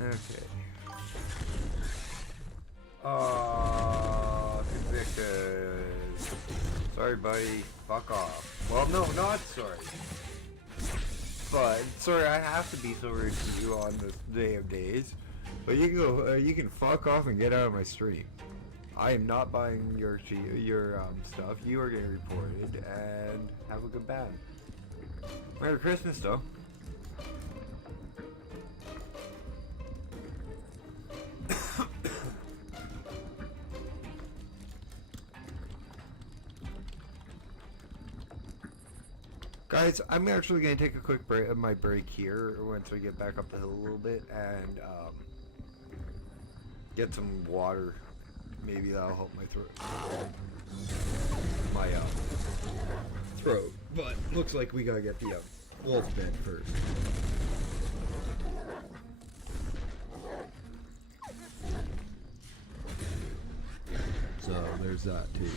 Okay. Convicted. Sorry, buddy. Fuck off. Well, no, not sorry. But sorry, I have to be so rude to you on this day of days. But you can go. You can fuck off and get out of my stream. I am not buying your stuff. You are getting reported, and have a good ban. Merry Christmas, though. Guys, I'm actually going to take a quick break, my break here once we get back up the hill a little bit, and get some water. Maybe that'll help my throat. My throat. But looks like we gotta get the wolf bed first. So there's that too.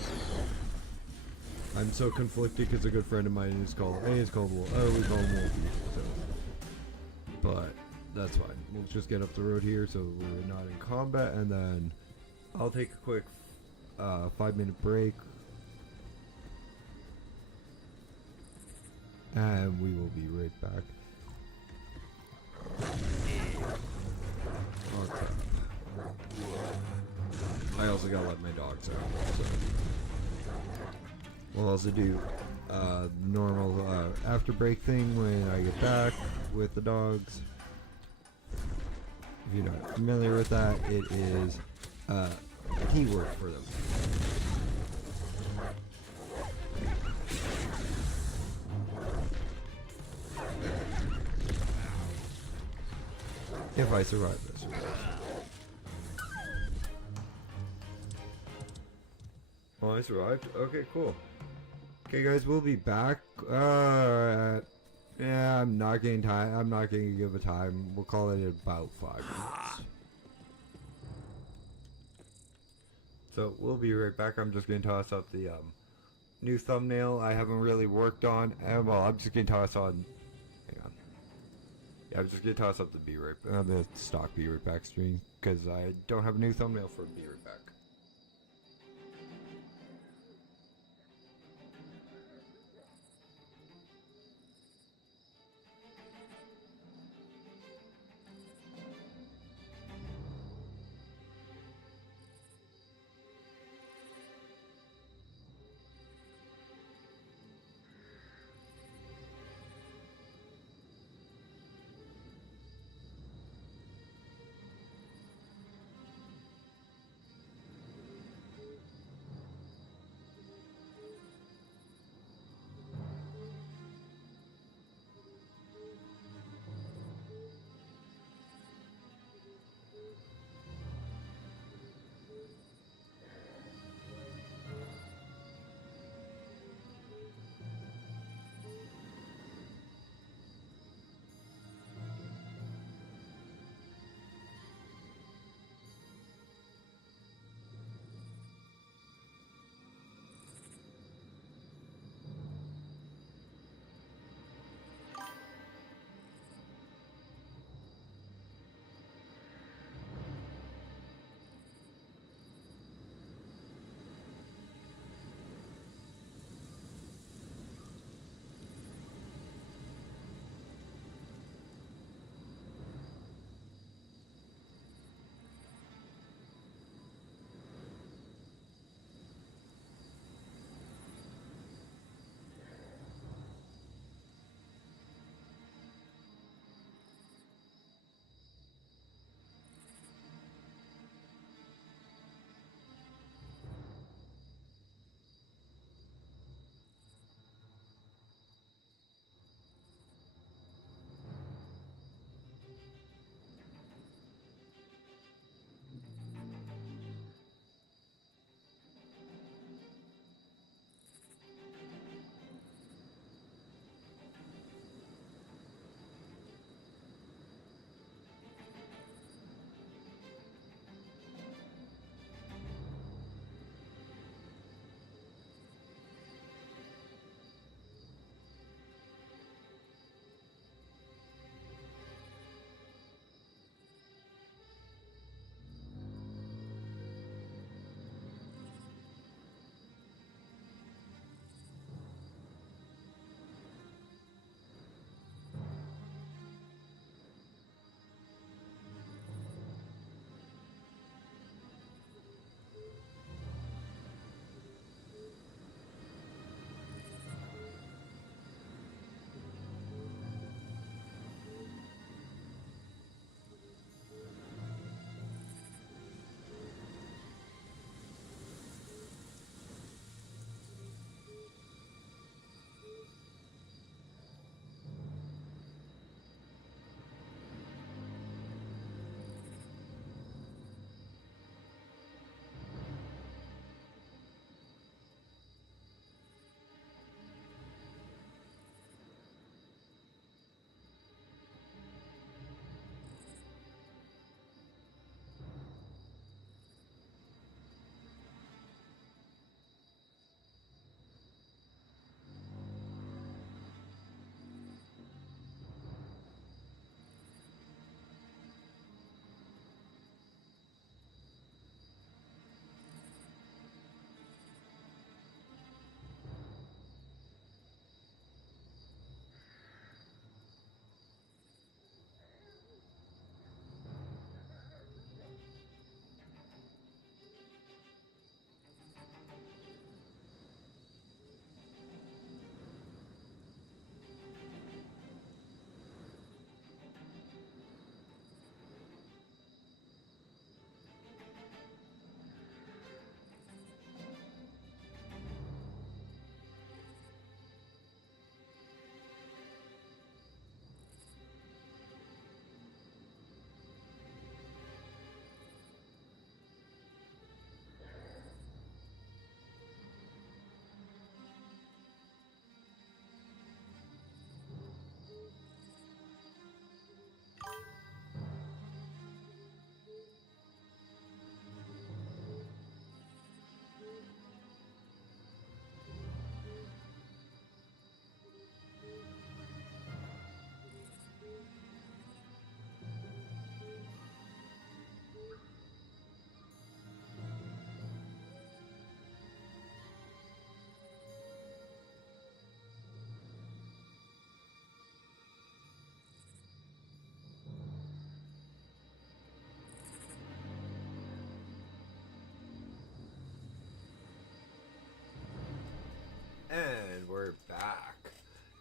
I'm so conflicted because a good friend of mine is called Wolf. Oh, we call him Wolfie. So, but that's fine. We'll just get up the road here so we're not in combat, and then I'll take a quick 5-minute break, and we will be right back. Okay. I also gotta let my dogs out. So. We'll also do normal after break thing when I get back with the dogs. If you're not familiar with that, it is keyword for them. If I survive this. Oh, I survived? Okay, cool. Okay, guys, we'll be back. Yeah, I'm not getting time. I'm not going to give a time. We'll call it about 5 minutes. So we'll be right back. I'm just going to toss up the new thumbnail I haven't really worked on. And well, I'm just going to toss on. Hang on. Yeah, I'm just going to toss up the the stock Be Right Back stream because I don't have a new thumbnail for Be Right Back.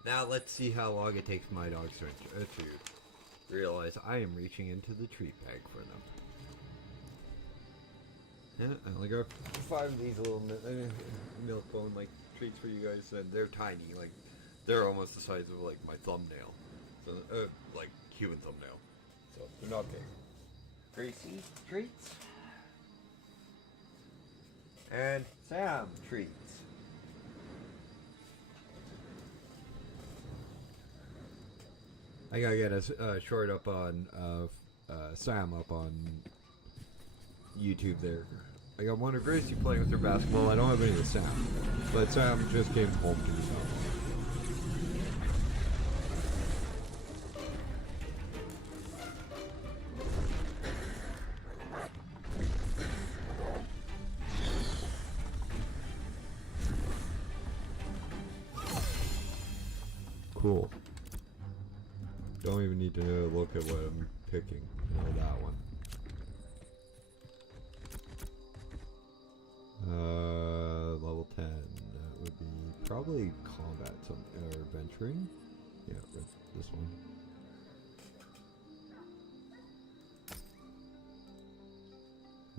Now let's see how long it takes my dogs to realize I am reaching into the treat bag for them. Yeah, I only got 5 of these little milk bone like treats for you guys, and they're tiny, like they're almost the size of like my thumbnail, so like human thumbnail. So they're not big. Gracie treats and Sam treats. I gotta get a short up on Sam up on YouTube there. I got one of Gracie playing with her basketball. I don't have any with Sam, but Sam just came home to his house. Cool. Don't even need to look at what I'm picking. I know that one. Level 10. That would be probably combat or adventuring. Yeah, this one.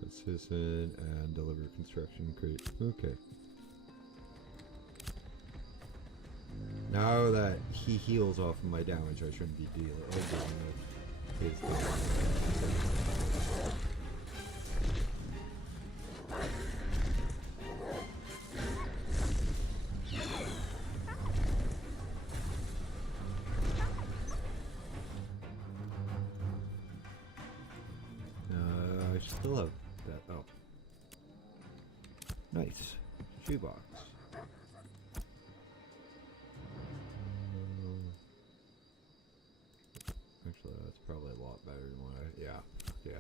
Assistant and deliver construction crate. Okay. Now that he heals off of my damage, I shouldn't be dealing with his damage. I still have that. Oh. Nice. Shoebox. Actually, that's probably a lot better than what I... Yeah. Okay.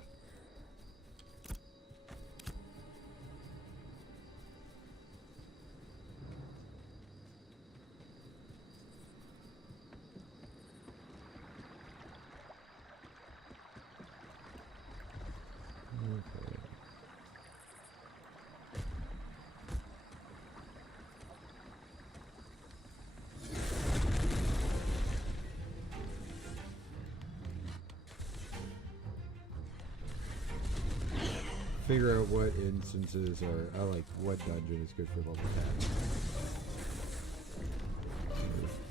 Figure out what instances are, like what dungeon is good for level 10.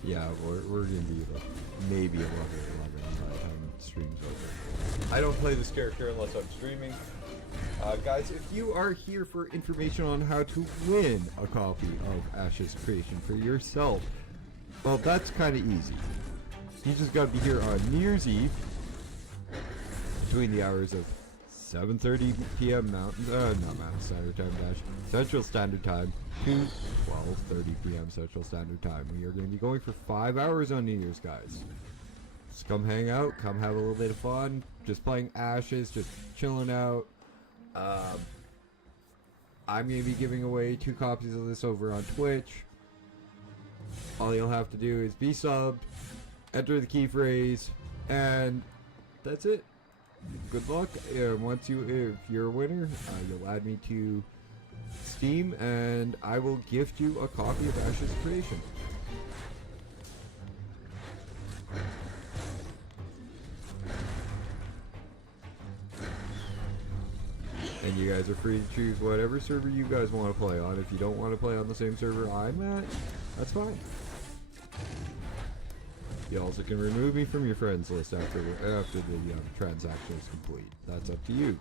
Yeah, we're gonna be like maybe a level 11 by the time stream's over. I don't play this character unless I'm streaming. Guys, if you are here for information on how to win a copy of Ash's Creation for yourself, well, that's kind of easy. You just gotta be here on New Year's Eve between the hours of 7:30 p.m. not Mountain Standard Time Central Standard Time to 12:30 p.m. Central Standard Time. We are going to be going for 5 hours on New Year's, guys. Just come hang out, come have a little bit of fun, just playing Ashes, just chilling out. I'm going to be giving away 2 copies of this over on Twitch. All you'll have to do is be subbed, enter the key phrase, and that's it. Good luck. If you're a winner, you'll add me to Steam, and I will gift you a copy of Ash's Creation. And you guys are free to choose whatever server you guys want to play on. If you don't want to play on the same server I'm at, that's fine. You also can remove me from your friends list after the transaction is complete. That's up to you.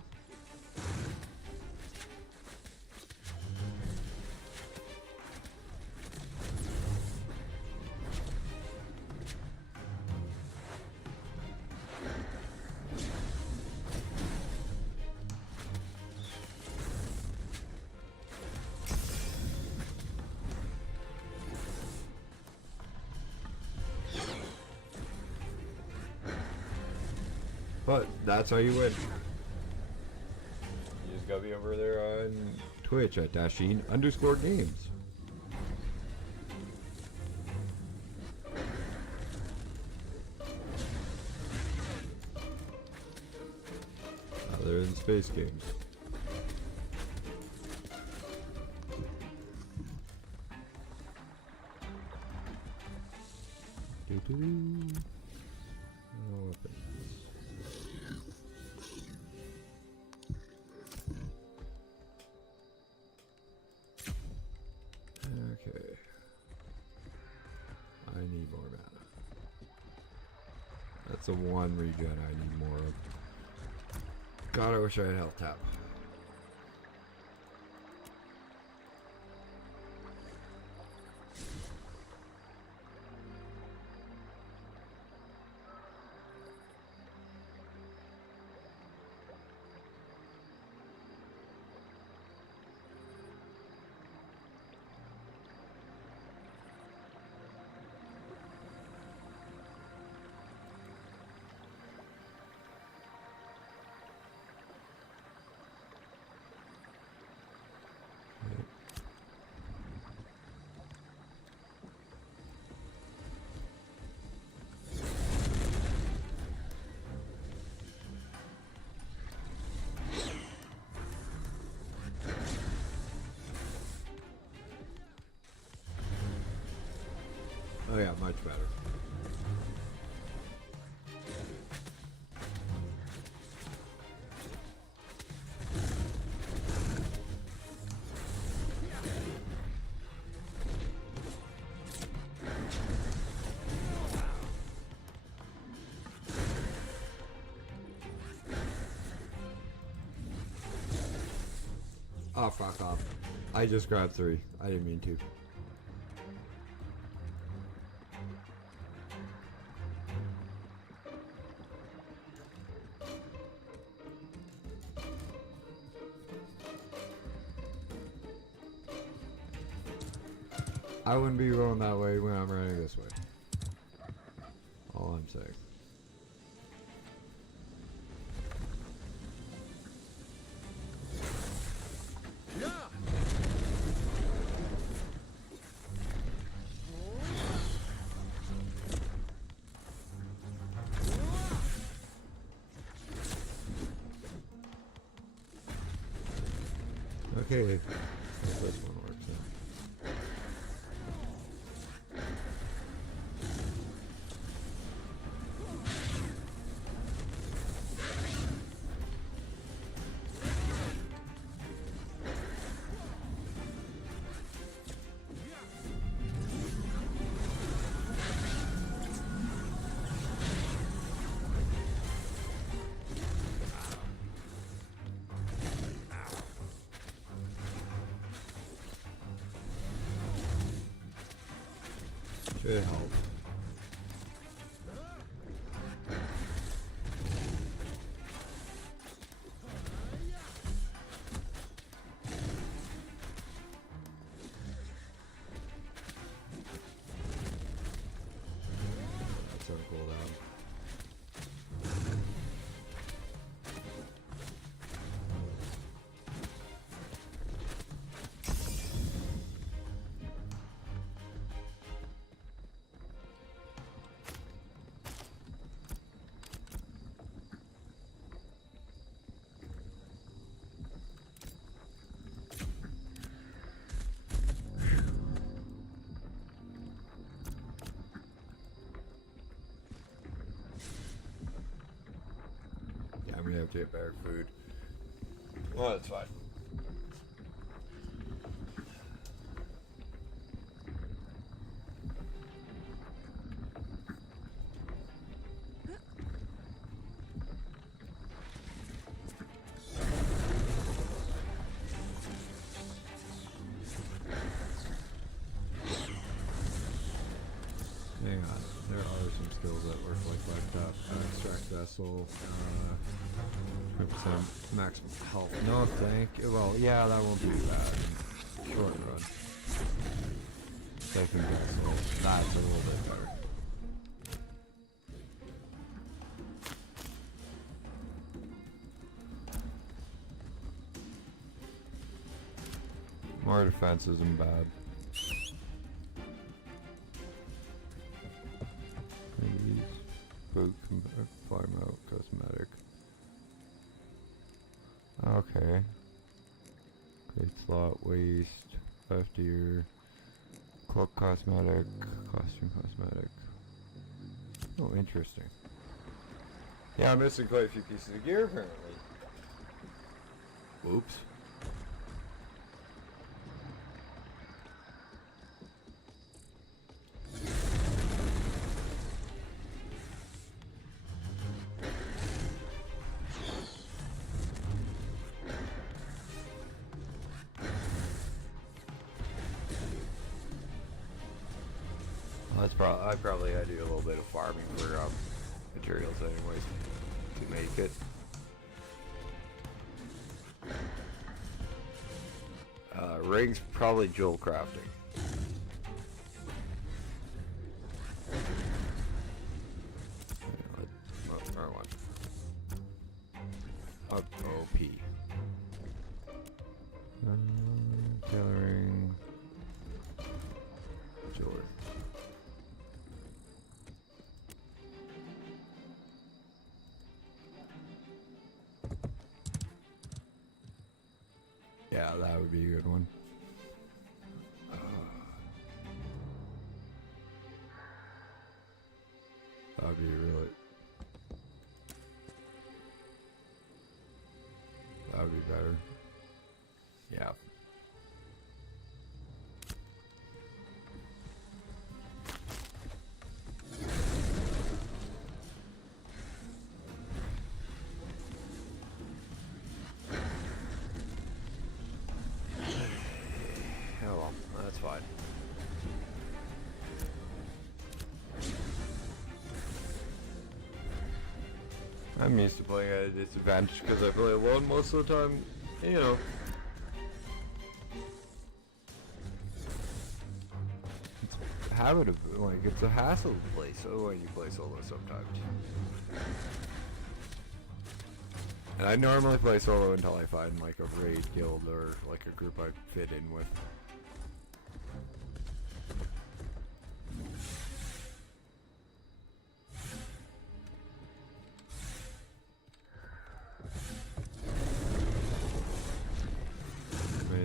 But that's how you win. You just gotta be over there on Twitch at _games. Other than space games. No weapons. Okay. I need more mana. That's the one regen I need more of. God, I wish I had health tap. Oh yeah, much better. Oh, fuck off. I just grabbed 3. I didn't mean to. I wouldn't be rolling that way when I'm running this way. All I'm saying. Okay. This one works now. Should help. That's on cooldown. I'm gonna have to get better food. Well, that's fine. Hang on, there are some skills that work like that. Extract vessel, 100% maximum health. No, thank you. Well, yeah, that won't be bad. Short run. Second vessel, that's a little bit better. More defense isn't bad. Food, farm out, cosmetic. Okay. Great slot, waste, 5 deer, cloak cosmetic, costume cosmetic. Oh, interesting. Yeah, I'm missing quite a few pieces of gear apparently. Oops. I probably had to do a little bit of farming for materials anyways to make it. Rings probably jewel crafting. Wrong one. OP. Tailoring. Jewelry. Yeah, that would be a good one. That would be really... That would be better. Yeah. Oh well, that's fine. I'm used to playing at a disadvantage because I play alone most of the time, you know. It's a habit of, like, it's a hassle to play solo when you play solo sometimes. And I normally play solo until I find, like, a raid guild or, like, a group I fit in with.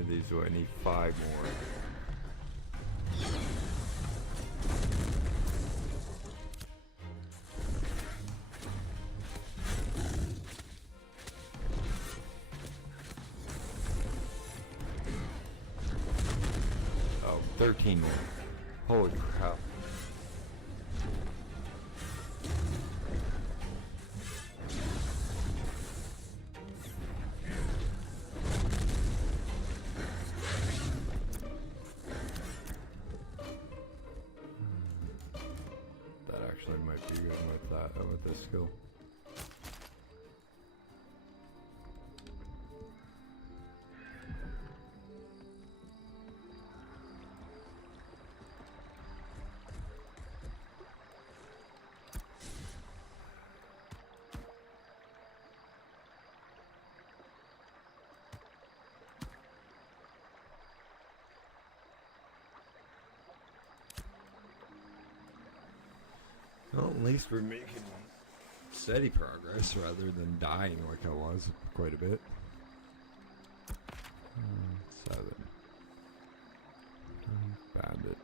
These do I need 5 more? Oh, 13 more. Holy crap. Might be good with that, with this skill. Well, at least we're making steady progress rather than dying like I was quite a bit. 7. Bandits.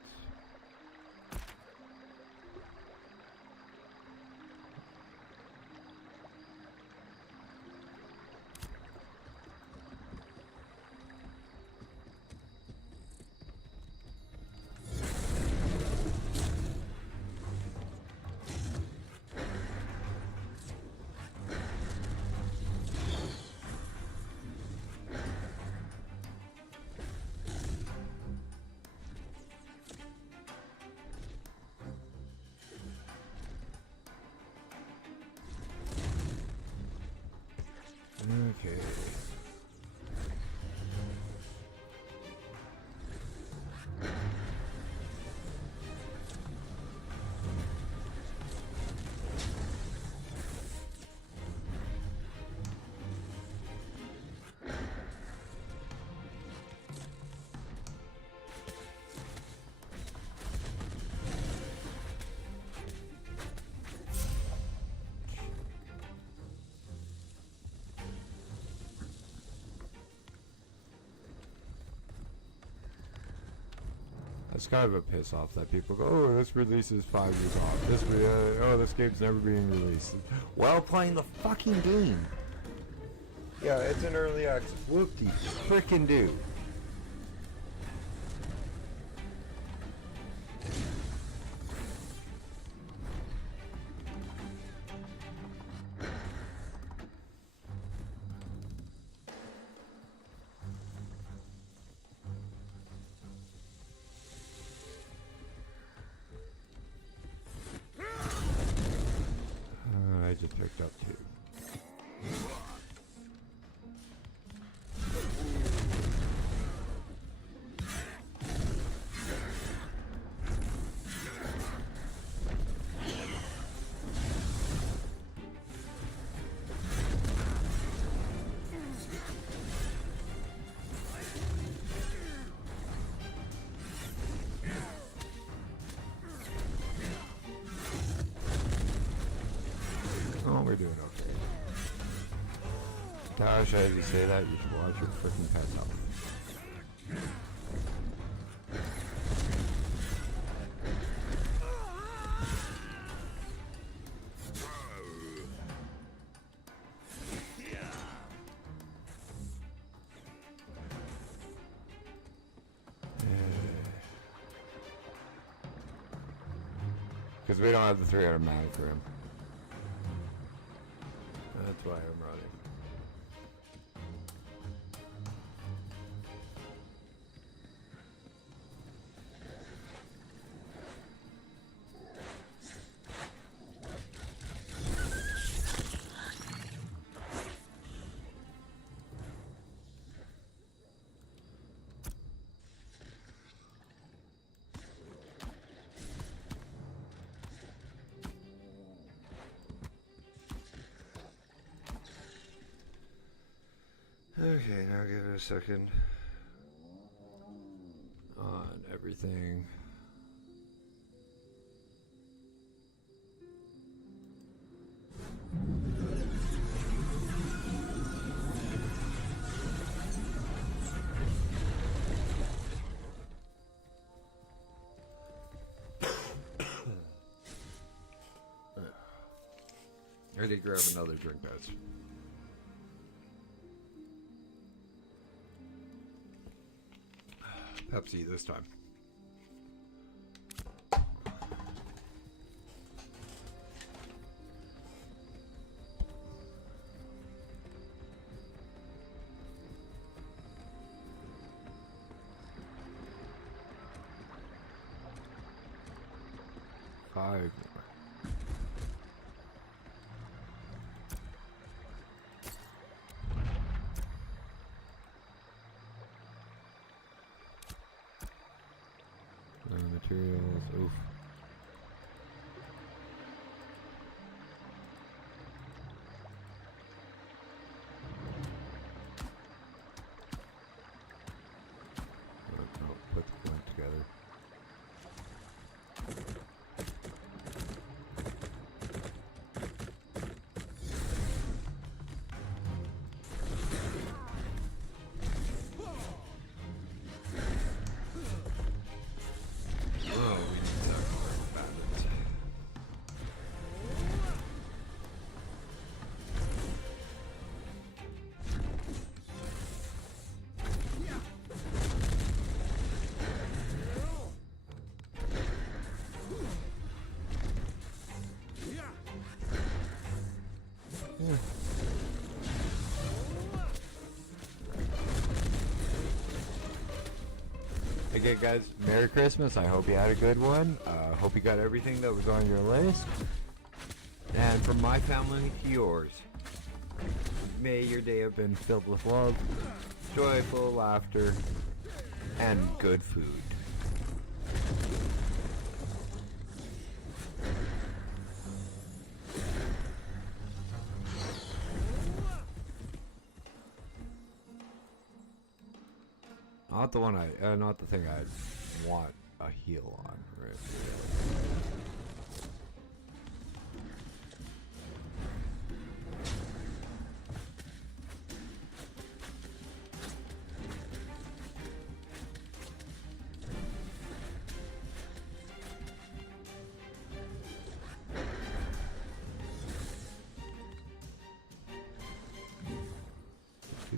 Okay. it's kind of a piss off that people go, oh, this release is 5 years off. This game's never being released. While playing the fucking game. Yeah, it's an early access. Whoop-de frickin' do. I just picked up 2. Oh, we're doing okay. Gosh, as you say that, you should watch your freaking pet health. Because we don't have the 300 mana for him. That's why I'm running. Okay, now give it a second on everything. I need to grab another drink, guys. Pepsi this time. Five. Materials. Oof. I'll put the flint together. Again, guys, Merry Christmas. I hope you had a good one. Hope you got everything that was on your list. And from my family to yours, may your day have been filled with love, joyful laughter, and good food. Not the one not the thing I want a heal on, right?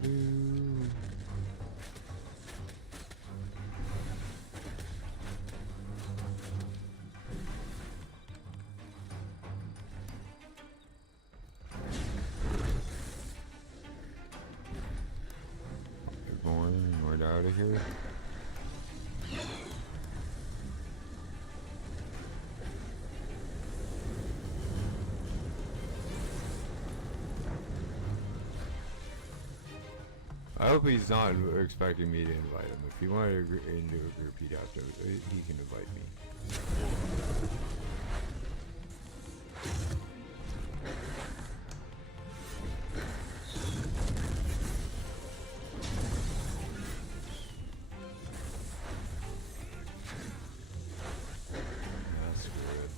Good morning, we're out of here. I hope he's not expecting me to invite him. If he wanted to into a group, he'd have to. He can invite me. That's good.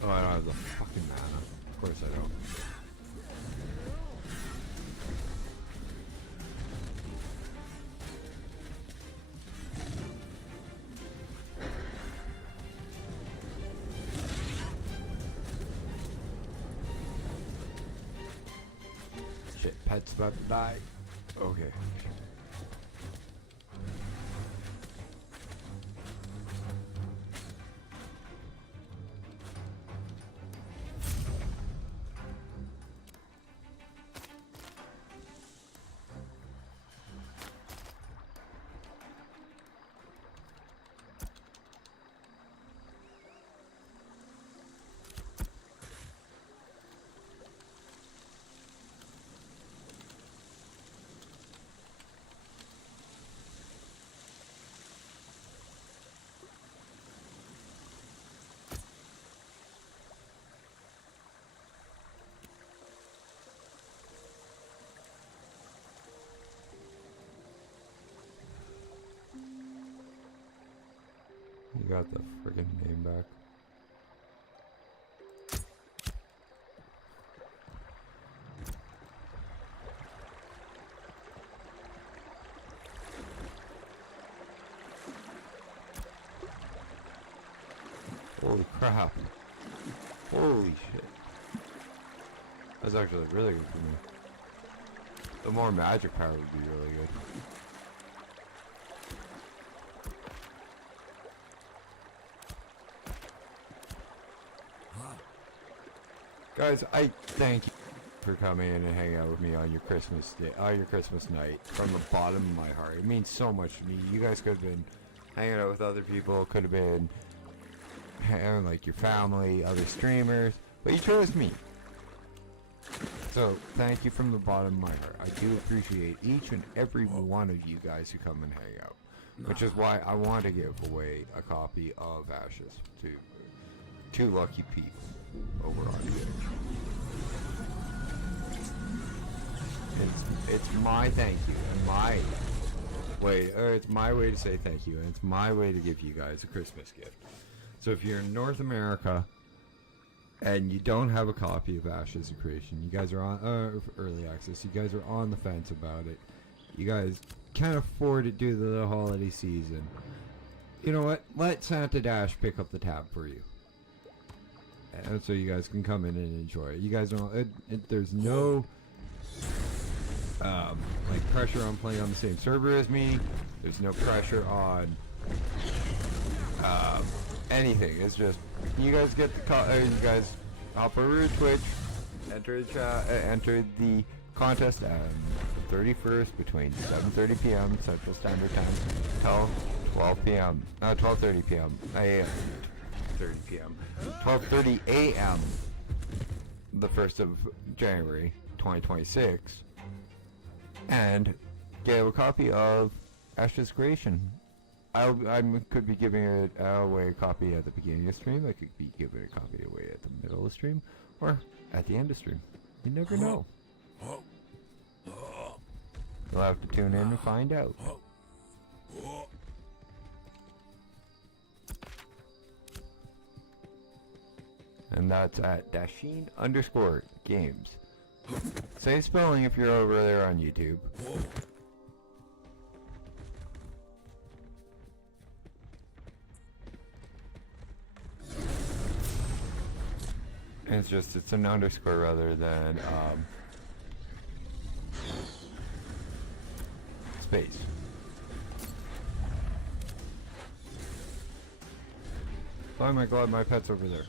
Oh, I don't have the fucking mana. Of course I don't. Shit, pet's about to die. Okay. You got the friggin' name back. Holy crap. Holy shit. That's actually really good for me. The more magic power would be really good. Guys, I thank you for coming in and hanging out with me on your Christmas day, your Christmas night, from the bottom of my heart. It means so much to me. You guys could have been hanging out with other people, could have been like your family, other streamers, but you chose me. So thank you from the bottom of my heart. I do appreciate each and every one of you guys who come and hang out, which is why I want to give away a copy of Ashes to 2 lucky people over on Twitch. It's my thank you and my way, or it's my way to say thank you, and it's my way to give you guys a Christmas gift. So if you're in North America and you don't have a copy of Ashes of Creation, you guys are on early access, you guys are on the fence about it, you guys can't afford it due to the holiday season, you know what, let Santa Dash pick up the tab for you. And so you guys can come in and enjoy it. You guys don't, there's no like pressure on playing on the same server as me. There's no pressure on anything. It's just you guys get the you guys hop over to Twitch, enter the chat, enter the contest on the 31st between 7:30 p.m. Central Standard Time till 12 p.m. 12:30 p.m. 30 p.m. 12:30 a.m. the 1st of January 2026 and get a copy of Ash's Creation. I could be giving it away a copy at the beginning of the stream. I could be giving a copy away at the middle of the stream, or at the end of the stream. You never know. You'll have to tune in and find out. And that's at Dashin_games. Say spelling if you're over there on YouTube. It's an underscore rather than space. Oh my god, my pet's over there.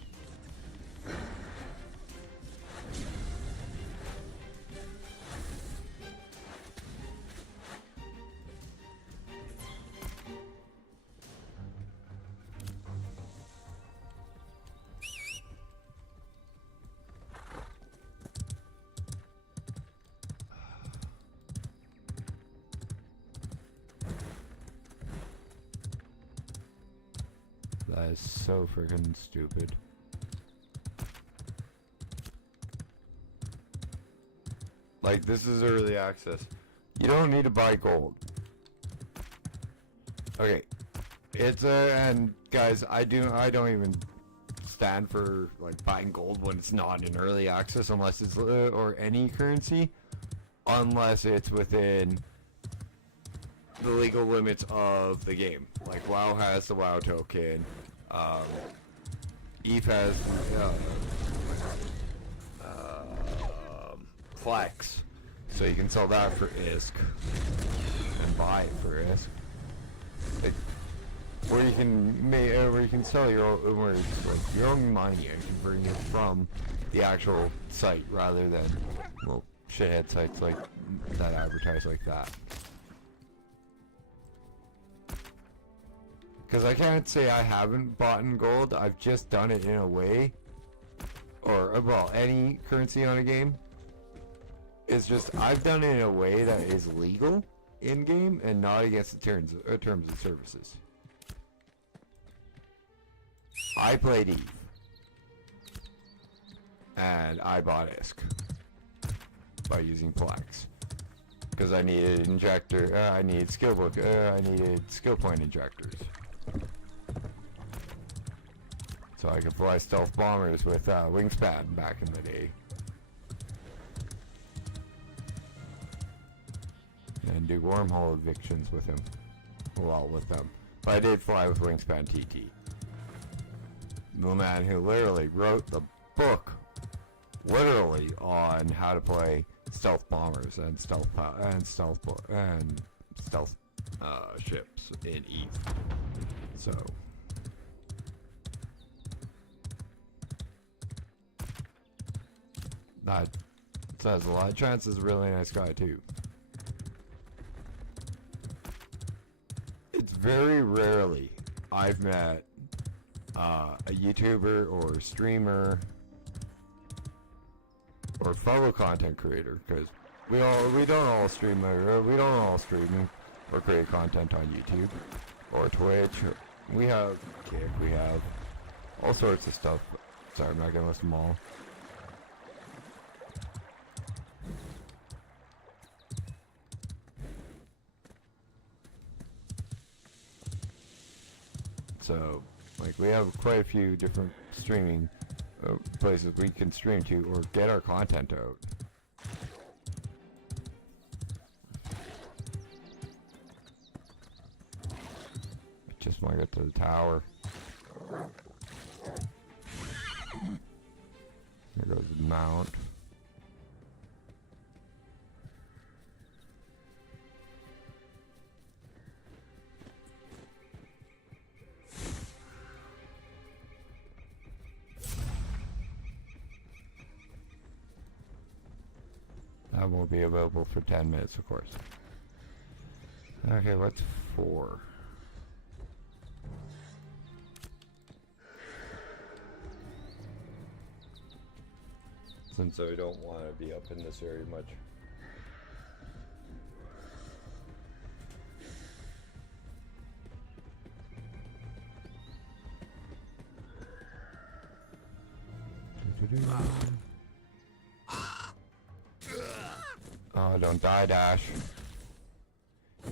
That is so freaking stupid. Like, this is early access. You don't need to buy gold. Okay. It's and guys, I don't even stand for like buying gold when it's not in early access unless it's or any currency unless it's within the legal limits of the game. Like WoW has the WoW token. Eve has Flex, so you can sell that for ISK and buy it for ISK. Where you can sell your own, your own money and convert it from the actual site rather than well shithead sites like that advertise like that. Because I can't say I haven't bought in gold, I've just done it in a way, or, well, any currency on a game, it's just, I've done it in a way that is legal in-game and not against the terms of services. I played Eve, and I bought ISK by using Plex. Because I needed injector, I needed skill book, I needed skill point injectors. So I could fly stealth bombers with wingspan back in the day. And do wormhole evictions with him. Well, with them. But I did fly with wingspan TT. The man who literally wrote the book, literally, on how to play stealth bombers and stealth ships in Eve. So. That says a lot. Chance is a really nice guy too. It's very rarely I've met a YouTuber or streamer or fellow content creator, because we don't all stream or create content on YouTube or Twitch. We have Kick, we have all sorts of stuff. Sorry, I'm not gonna list them all. So, like, we have quite a few different streaming places we can stream to or get our content out. Just want to get to the tower. There goes the mount. That won't be available for 10 minutes, of course. Okay, what's 4? since I don't want to be up in this area much. Oh, don't die, Dash.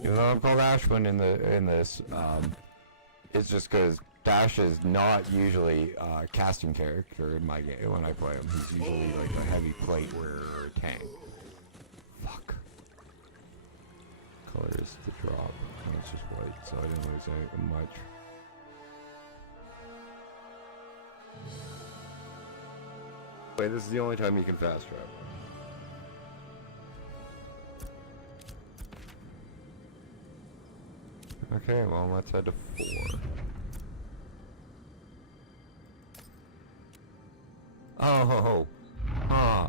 You know I'm called Ashwin in this. It's just because Dash is not usually a casting character in my game when I play him. He's usually like a heavy plate or a tank. Fuck. Color is the drop. Oh, it's just white, so I didn't lose any much. Wait, this is the only time you can fast travel. Okay, well, let's head to 4. Oh, huh.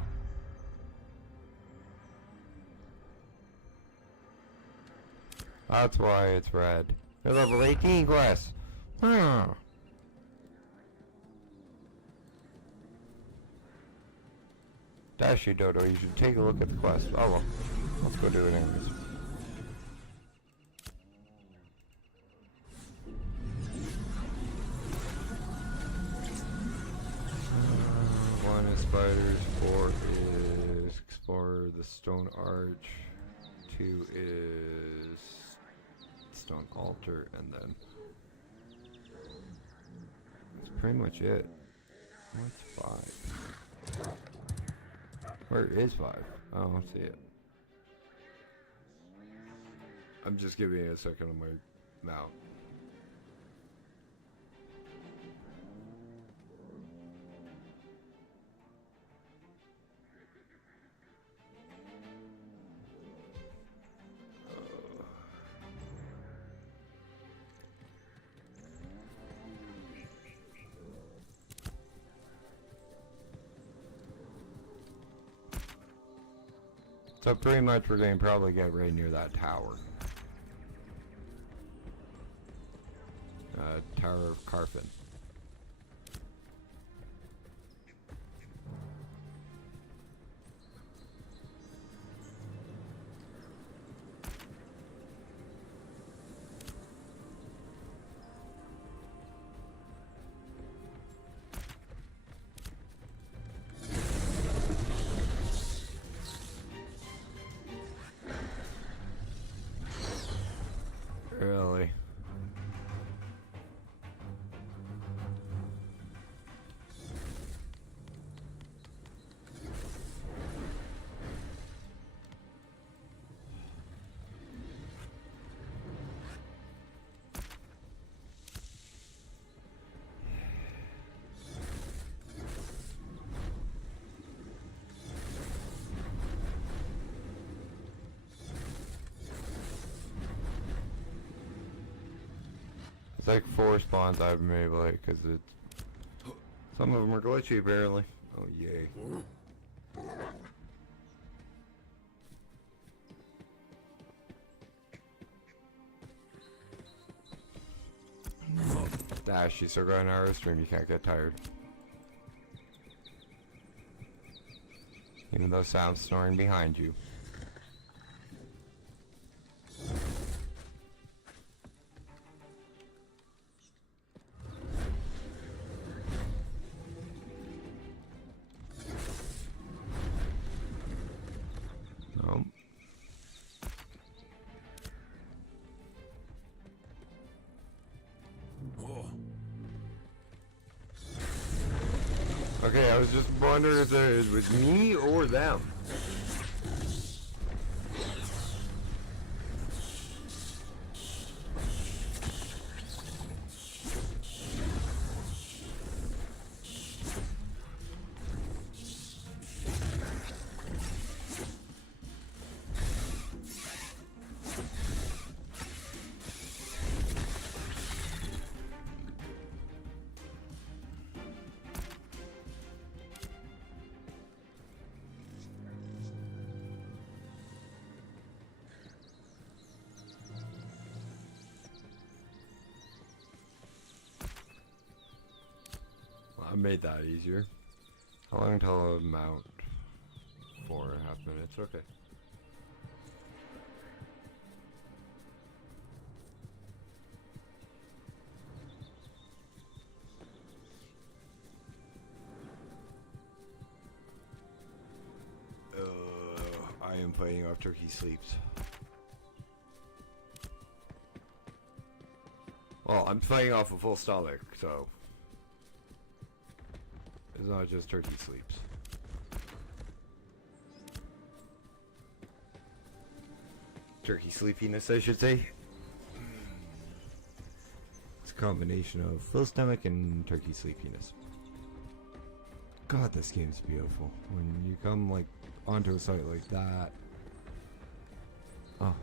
That's why it's red. They're level 18 quest. Huh. Dash you, Dodo, you should take a look at the quest. Oh well, let's go do it anyways. One is spiders, 4 is explore the stone arch, 2 is stone altar, and then that's pretty much it. What's 5? Where is 5? I don't see it. I'm just giving it a second on my mount. So pretty much we're going to probably get right near that tower. Tower of Carfin. Really? It's like 4 spawns I've made, like, cause it's some of them are glitchy apparently. Oh yay! Dash, you still got an hour stream. You can't get tired, even though Sam's snoring behind you. Okay, I was just wondering if it was me or them. I made that easier. How long until I mount? 4.5 minutes. Okay. I am fighting off turkey sleeps. Well, I'm fighting off a full stomach, so it's not just turkey sleeps. Turkey sleepiness, I should say. It's a combination of full stomach and turkey sleepiness. God, this game's beautiful. When you come like onto a site like that. Oh.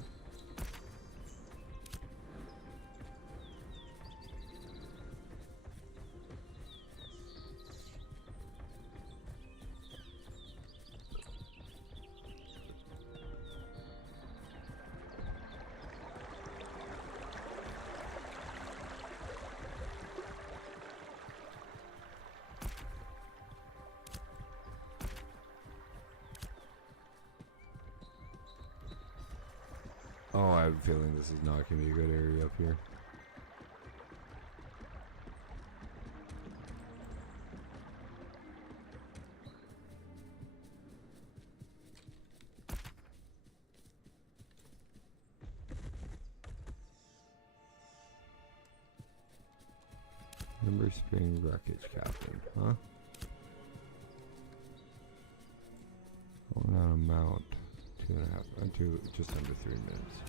Oh, I have a feeling this is not going to be a good area up here. Number Spring Wreckage Captain, huh? Oh, not a mount. 2.5, just under 3 minutes.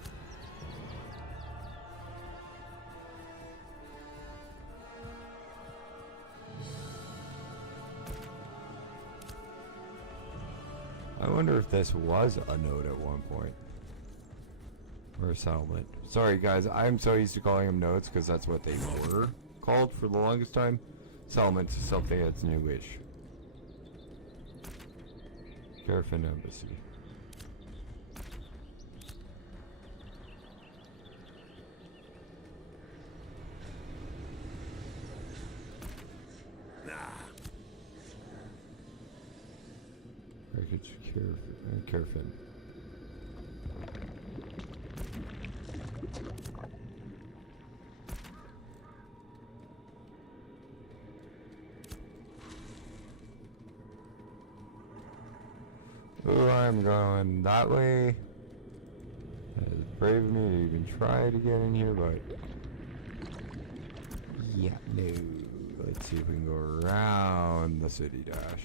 I wonder if this was a node at one point. Or a settlement. Sorry guys, I'm so used to calling them nodes because that's what they were called for the longest time. Settlements is something that's newish. Carafin Embassy. Wreckage Carafin. Oh, I'm going that way. It's brave of me to even try to get in here, but yeah, no. Let's see if we can go around the city dash.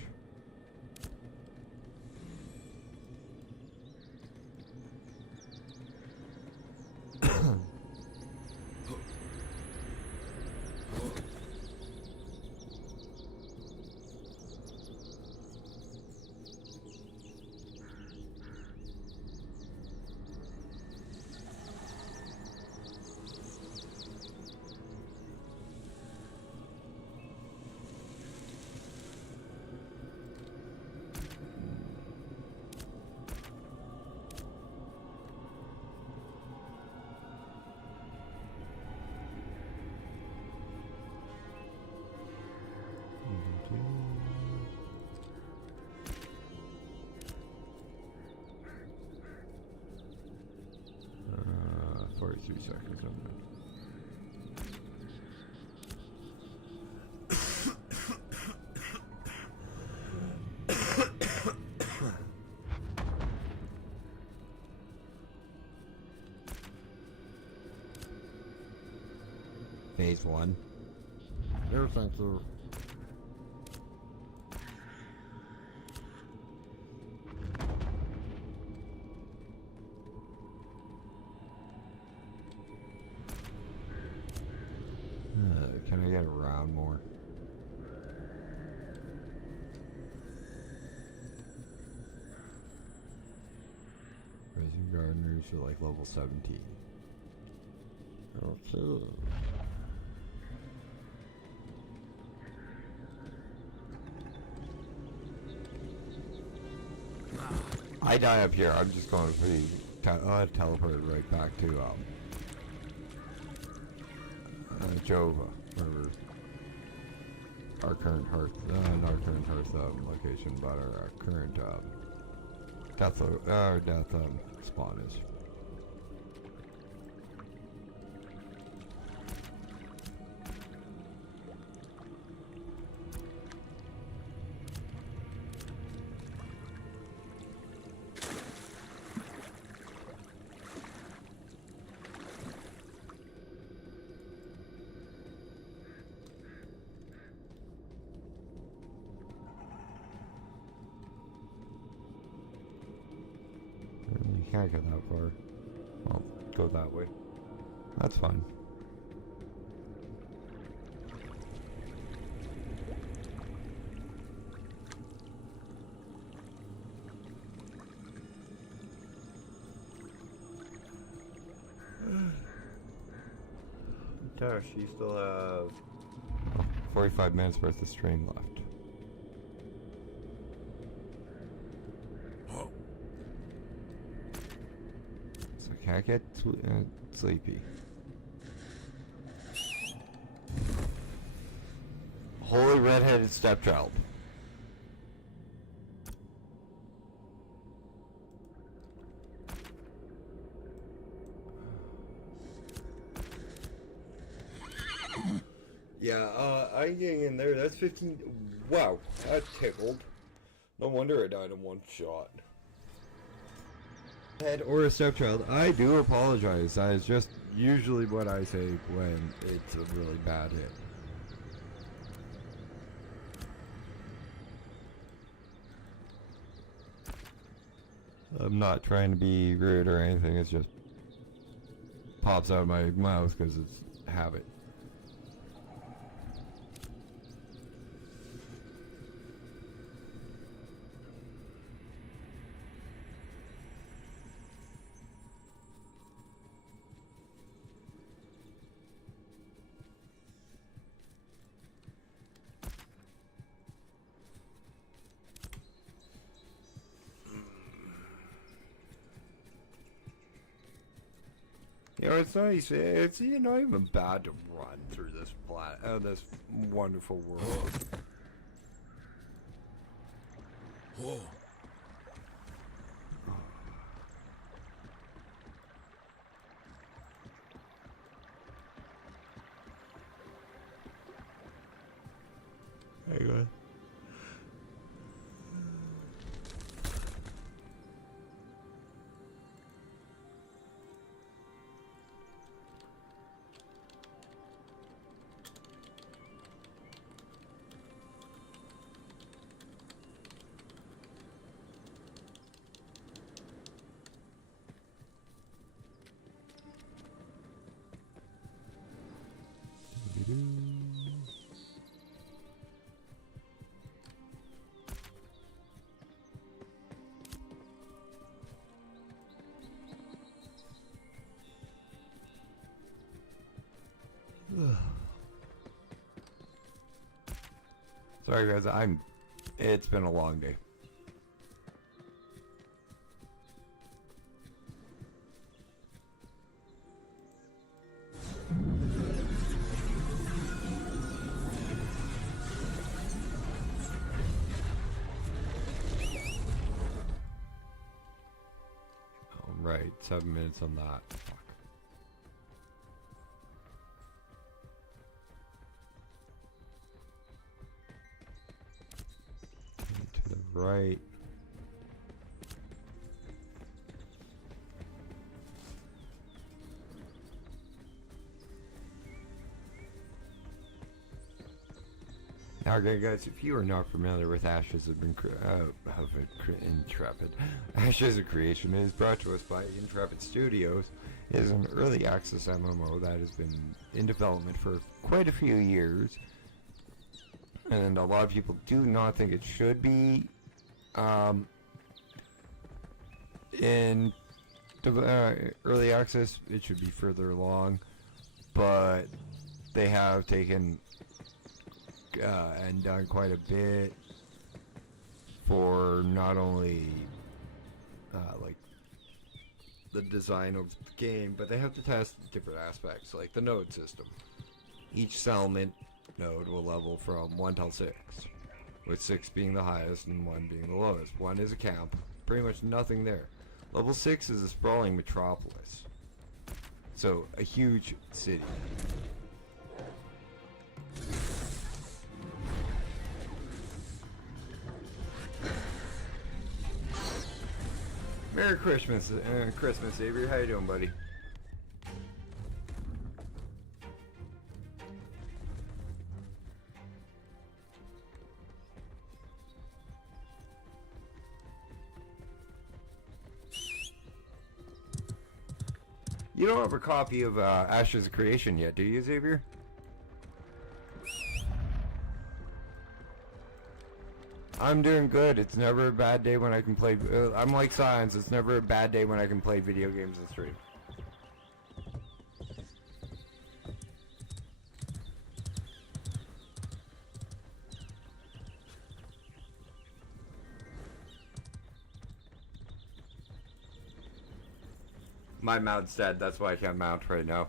Uh, 43 seconds on that. Phase 1. No, thank you. Can I get around more? Raising gardeners are like level 17. Okay. I die up here. I'm just going to teleport right back to Jova, wherever our current hearth, not our current hearth location, but our current death spawn is. You can't get that far. Well, go that way. That's fine. Gosh, you still have 45 minutes worth of stream left. So I can't get sleepy. Holy redheaded stepchild. Yeah, I'm getting in there. That's 15. Wow, that tickled. No wonder I died in one shot. Head or a stepchild. I do apologize. That is just usually what I say when it's a really bad hit. I'm not trying to be rude or anything. It just pops out of my mouth because it's habit. You know, it's nice. It's not even bad to run through this this wonderful world. Whoa. There you go. Sorry guys, it's been a long day. Right, 7 minutes on that. Fuck. To the right. Now again, guys, if you are not familiar with Ashes of Intrepid, Ashes of Creation is brought to us by Intrepid Studios. It is an early access MMO that has been in development for quite a few years, and a lot of people do not think it should be in early access. It should be further along, but they have taken and done quite a bit for not only like the design of the game, but they have to test different aspects like the node system. Each settlement node will level from 1 till 6, with 6 being the highest and 1 being the lowest. 1 is a camp pretty much nothing there. Level 6 is a sprawling metropolis. So, a huge city. Merry Christmas, Christmas, Avery. How you doing, buddy? You don't have a copy of Ashes of Creation yet, do you, Xavier? I'm doing good. It's never a bad day when I can play. I'm like Science. It's never a bad day when I can play video games and stream. My mount's dead. That's why I can't mount right now.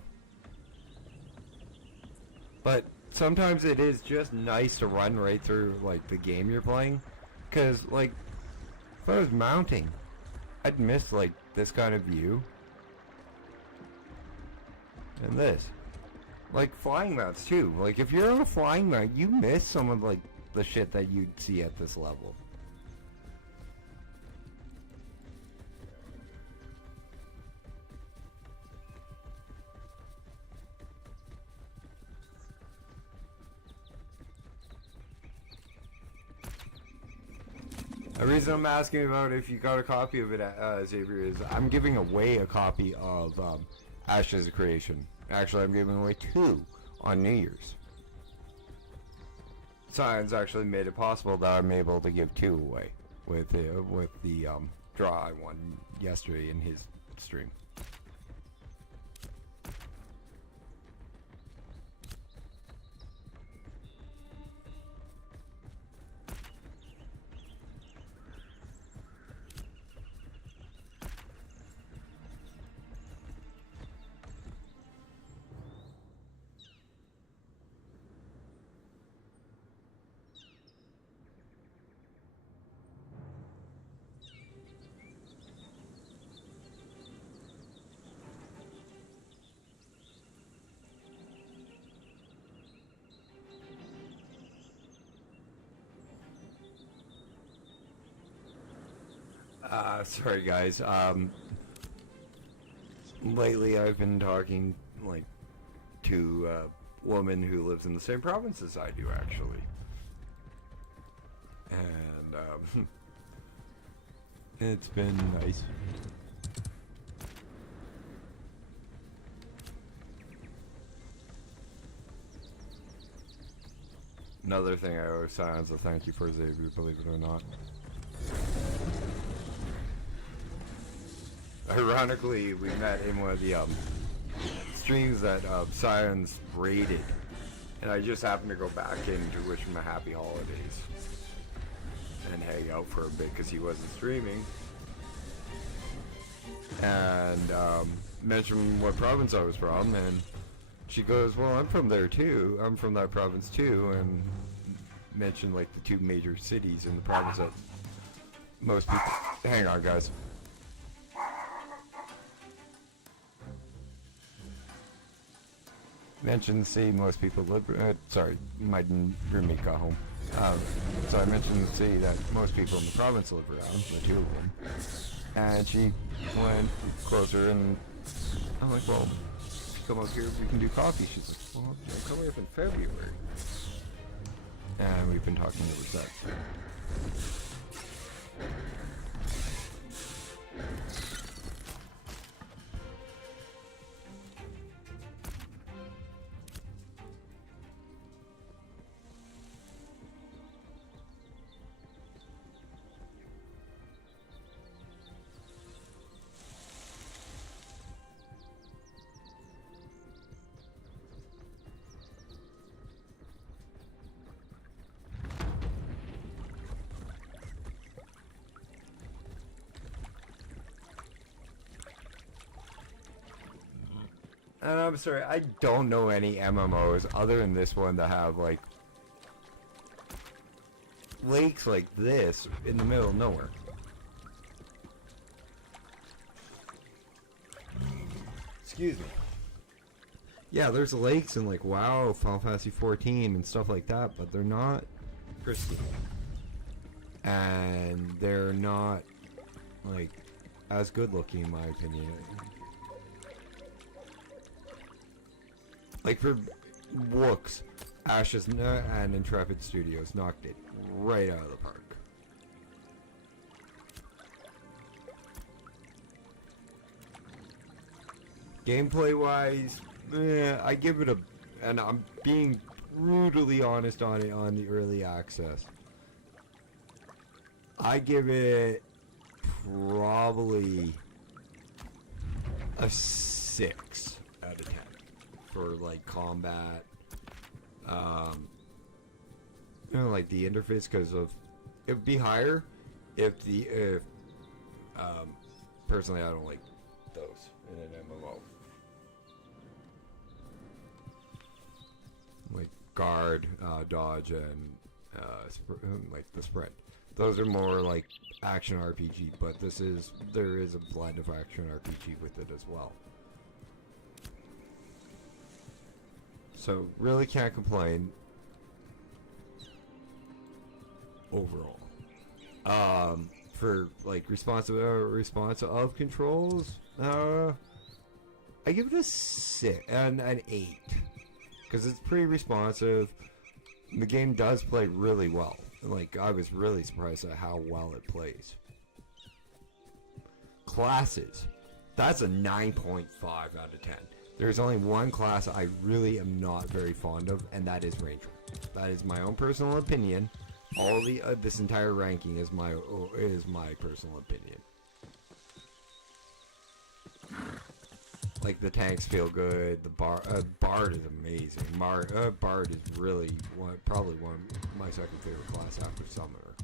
But sometimes it is just nice to run right through, like, the game you're playing. Because, like, if I was mounting, I'd miss, like, this kind of view. And this. Like, flying mounts, too. Like, if you're on a flying mount, you miss some of, like, the shit that you'd see at this level. The reason I'm asking about if you got a copy of it, Xavier, is I'm giving away a copy of Ashes of Creation. Actually, I'm giving away 2 on New Year's. Science actually made it possible that I'm able to give 2 away with the draw I won yesterday in his stream. Sorry guys, lately I've been talking, like, to a woman who lives in the same province as I do, actually. And, it's been nice. Another thing I owe Science a thank you for, Xavier, believe it or not. Ironically, we met in one of the streams that Science raided, and I just happened to go back in to wish him a happy holidays and hang out for a bit because he wasn't streaming, and mentioned what province I was from, and she goes, "Well, I'm from there too. I'm from that province too," and mentioned like the 2 major cities in the province that most people. Hang on, guys. Mentioned the most people live. Sorry, my roommate got home. So I mentioned the city that most people in the province live around, the 2 of them. And she went closer, and I'm like, "Well, come up here, we can do coffee." She's like, "Well, I'm coming up in February." And we've been talking ever since. And I'm sorry, I don't know any MMOs other than this one that have, like, lakes like this in the middle of nowhere. Excuse me. Yeah, there's lakes in like WoW, Final Fantasy 14 and stuff like that, but they're not pristine. And they're not like as good looking in my opinion. Like for looks, Ashes and Intrepid Studios knocked it right out of the park. Gameplay wise, I give it a, and I'm being brutally honest on it on the early access. I give it probably a 6 out of 10 for like combat. You know, like the interface, because of it would be higher if personally I don't like those in an MMO. Like guard, dodge, and like the sprint. Those are more like action RPG, but there is a blend of action RPG with it as well. So really can't complain overall. For like response of controls, I give it a 6 and an 8 because it's pretty responsive. The game does play really well. Like I was really surprised at how well it plays. Classes, that's a 9.5 out of 10. There's only one class I really am not very fond of, and that is Ranger. That is my own personal opinion. All the this entire ranking is my personal opinion. Like the tanks feel good. The Bard is amazing. Bard is really probably one of my second favorite class after Summoner.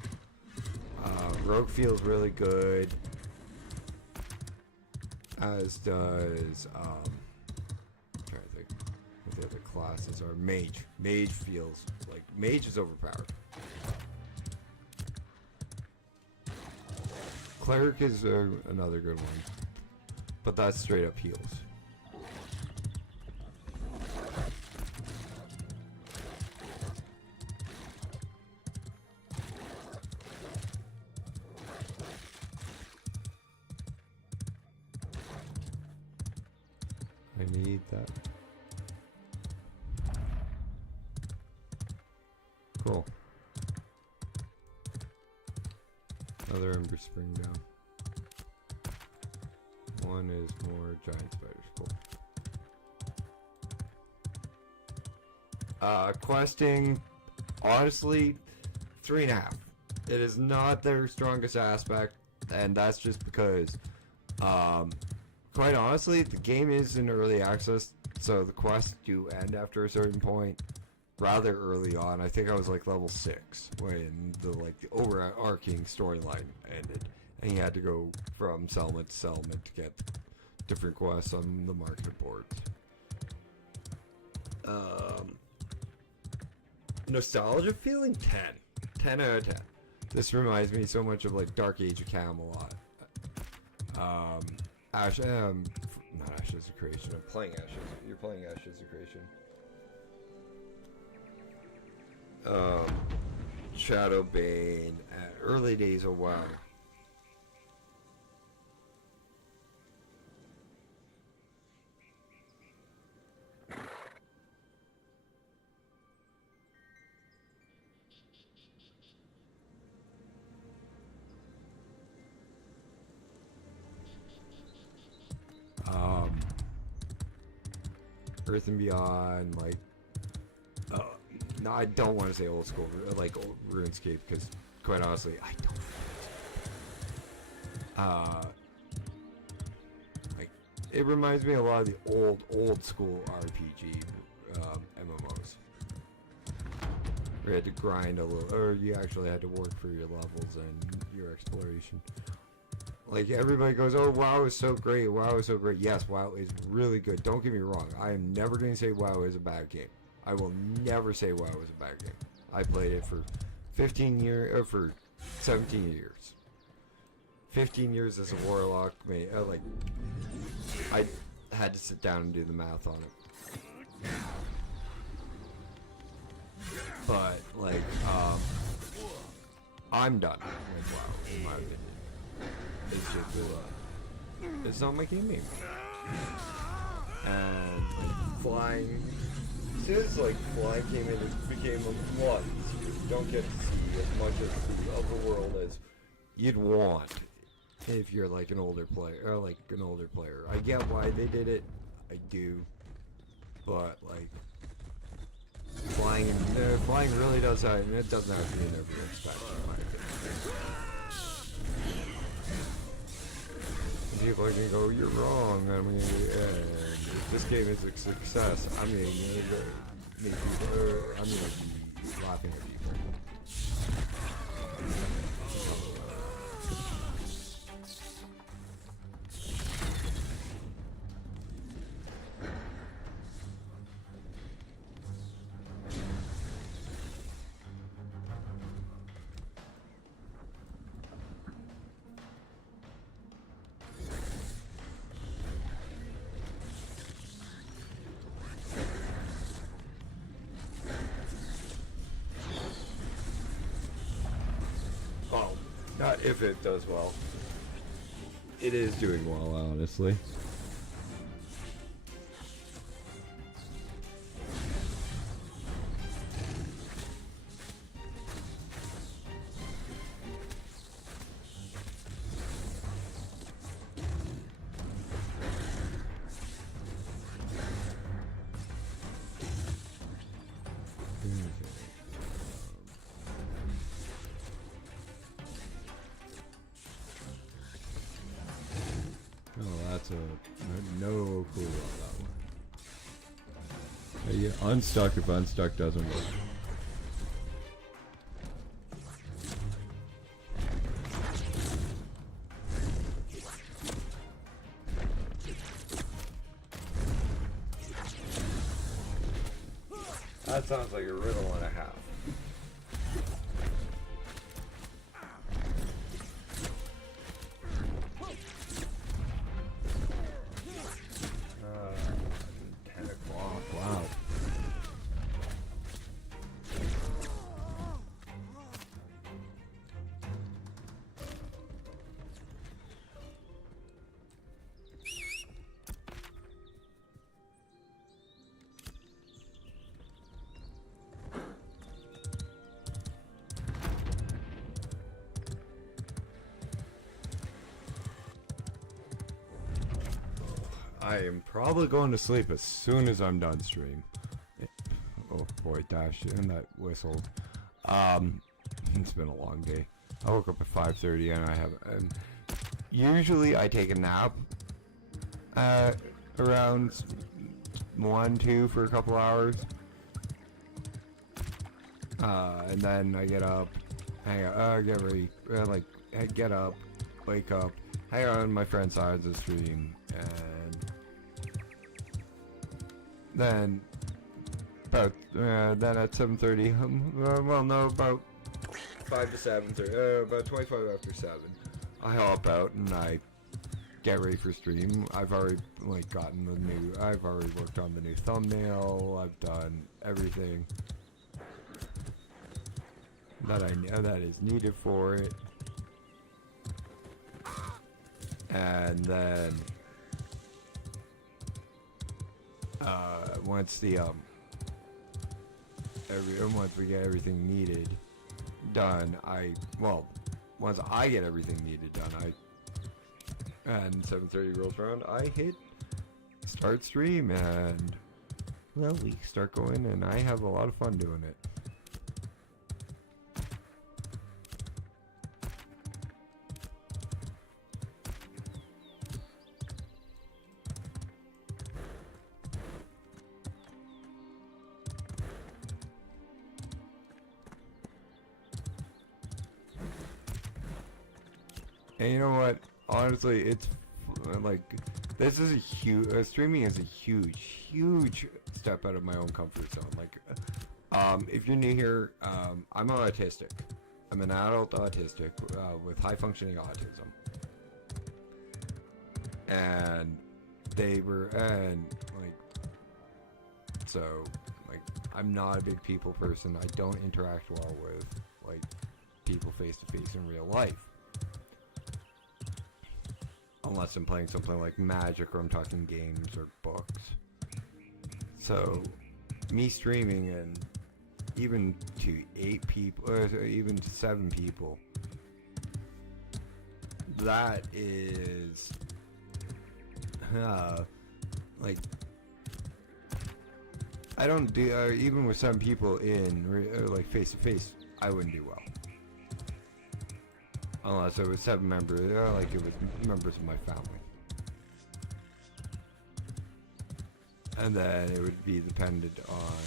Rogue feels really good. As does I'm trying to think what the other classes are. Mage. Mage feels like Mage is overpowered. Cleric is another good one, but that's straight up heals. I need that. Cool. Another Ember Spring down. One is more giant spiders. Cool. Questing, honestly, 3.5. It is not their strongest aspect, and that's just because, quite honestly, the game is in early access, so the quests do end after a certain point. Rather early on. I think I was like level 6 when the overarching storyline ended, and you had to go from settlement to settlement to get different quests on the market boards. Nostalgia feeling 10 out of 10. This reminds me so much of like Dark Age of Camelot. Not Ashes of Creation. I'm playing Ashes. You're playing Ashes of Creation. Shadowbane, early days of WoW. Earth and Beyond, like, no, I don't want to say old school, like old RuneScape, because quite honestly, I don't. Like, it reminds me a lot of the old school RPG MMOs. Where you had to grind a little, or you actually had to work for your levels and your exploration. Like, everybody goes, oh, WoW is so great, WoW is so great. Yes, WoW is really good. Don't get me wrong. I am never going to say WoW is a bad game. I will never say WoW is a bad game. I played it for 15 years, for 17 years. 15 years as a warlock, I had to sit down and do the math on it. But like, I'm done with WoW, in my opinion. It's just, it's not my game anymore. And like, flying, since like flying came in, it became a lot easier. You don't get to see as much of the world as you'd want if you're like an older player, or like an older player. I get why they did it, I do, but like, flying really does that, and it doesn't have to be in everyone's spec, in my opinion. People are gonna go, you're wrong. I mean, if this game is a success, I'm gonna make people, I'm gonna be laughing at people. Not if it does well. It is doing well, honestly. No clue about that one. You unstuck if unstuck doesn't work. That sounds like a riddle and a half. I am probably going to sleep as soon as I'm done stream. Oh boy, dash, and that whistled. It's been a long day. I woke up at 5:30 and usually I take a nap around 1-2 for a couple hours. And then I get up, hang out, get ready, get up, wake up, hang out on my friend's side of the stream, and then about then at 7:30, well no, about 5 to 7:30, about 25 after 7, I hop out and I get ready for stream. I've already I've already worked on the new thumbnail. I've done everything that is needed for it, and then once we get everything needed done, once I get everything needed done, and 7:30 rolls around, I hit start stream, and well, we start going, and I have a lot of fun doing it. And you know what? Honestly, it's like, this is streaming is a huge step out of my own comfort zone. Like, if you're new here, I'm autistic. I'm an adult autistic with high functioning autism. And they were, and like, so like, I'm not a big people person. I don't interact well with like people face to face in real life, unless I'm playing something like Magic or I'm talking games or books. So me streaming and even to 8 people, or even to 7 people, that is like, I don't do, even with 7 people in like face to face, I wouldn't do well. Unless it was 7 members, like it was members of my family. And then it would be dependent on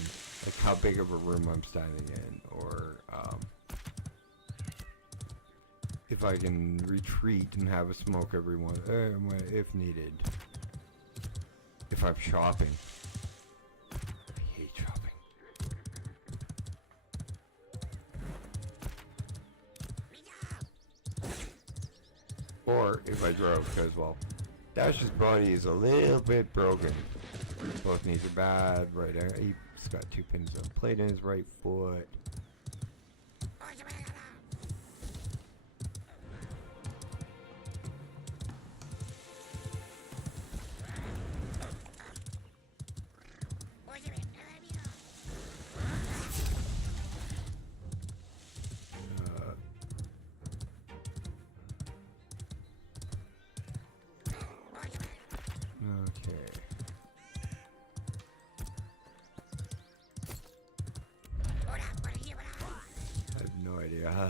like how big of a room I'm standing in, or if I can retreat and have a smoke everyone if needed. If I'm shopping, I hate shopping. Or if I drove, because well, Dash's body is a little bit broken. Both knees are bad. Right, he's got 2 pins of plate in his right foot.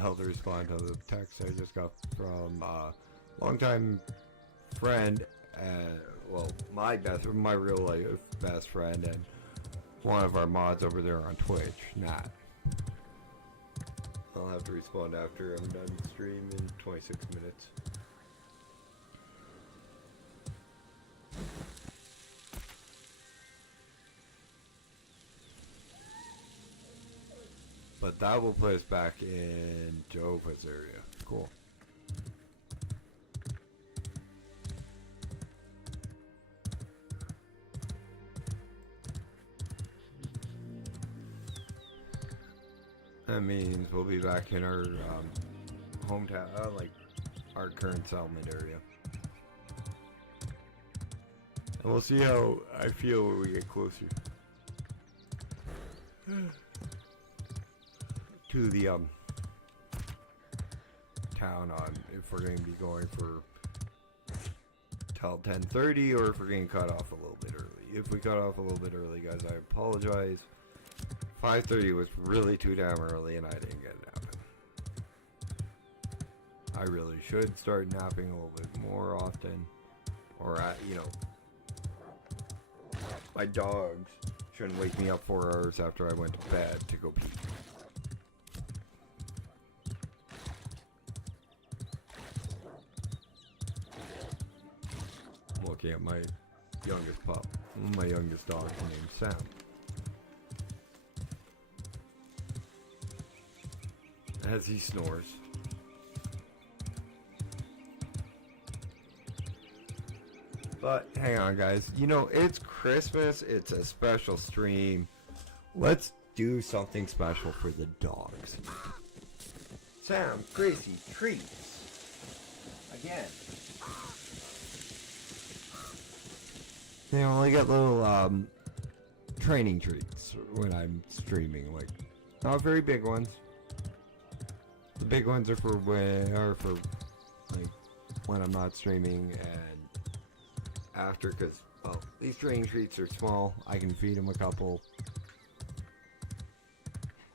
How to respond to the text I just got from longtime friend, well, my real life best friend, and one of our mods over there on Twitch, Nat. I'll have to respond after I'm done stream in 26 minutes. But that will put us back in Jova's area. Cool. That means we'll be back in our hometown, like our current settlement area. And we'll see how I feel when we get closer to the town, on if we're going to be going for till 10:30 or if we're getting cut off a little bit early. If we cut off a little bit early, guys, I apologize. 5:30 was really too damn early and I didn't get napping. I really should start napping a little bit more often, or you know, my dogs shouldn't wake me up 4 hours after I went to bed to go pee. Looking at my youngest pup, my youngest dog named Sam. As he snores. But hang on, guys. You know, it's Christmas. It's a special stream. Let's do something special for the dogs. Sam, Gracie, treats. Again. They only get little training treats when I'm streaming, like not very big ones. The big ones are for like when I'm not streaming and after, because well, these training treats are small. I can feed them a couple,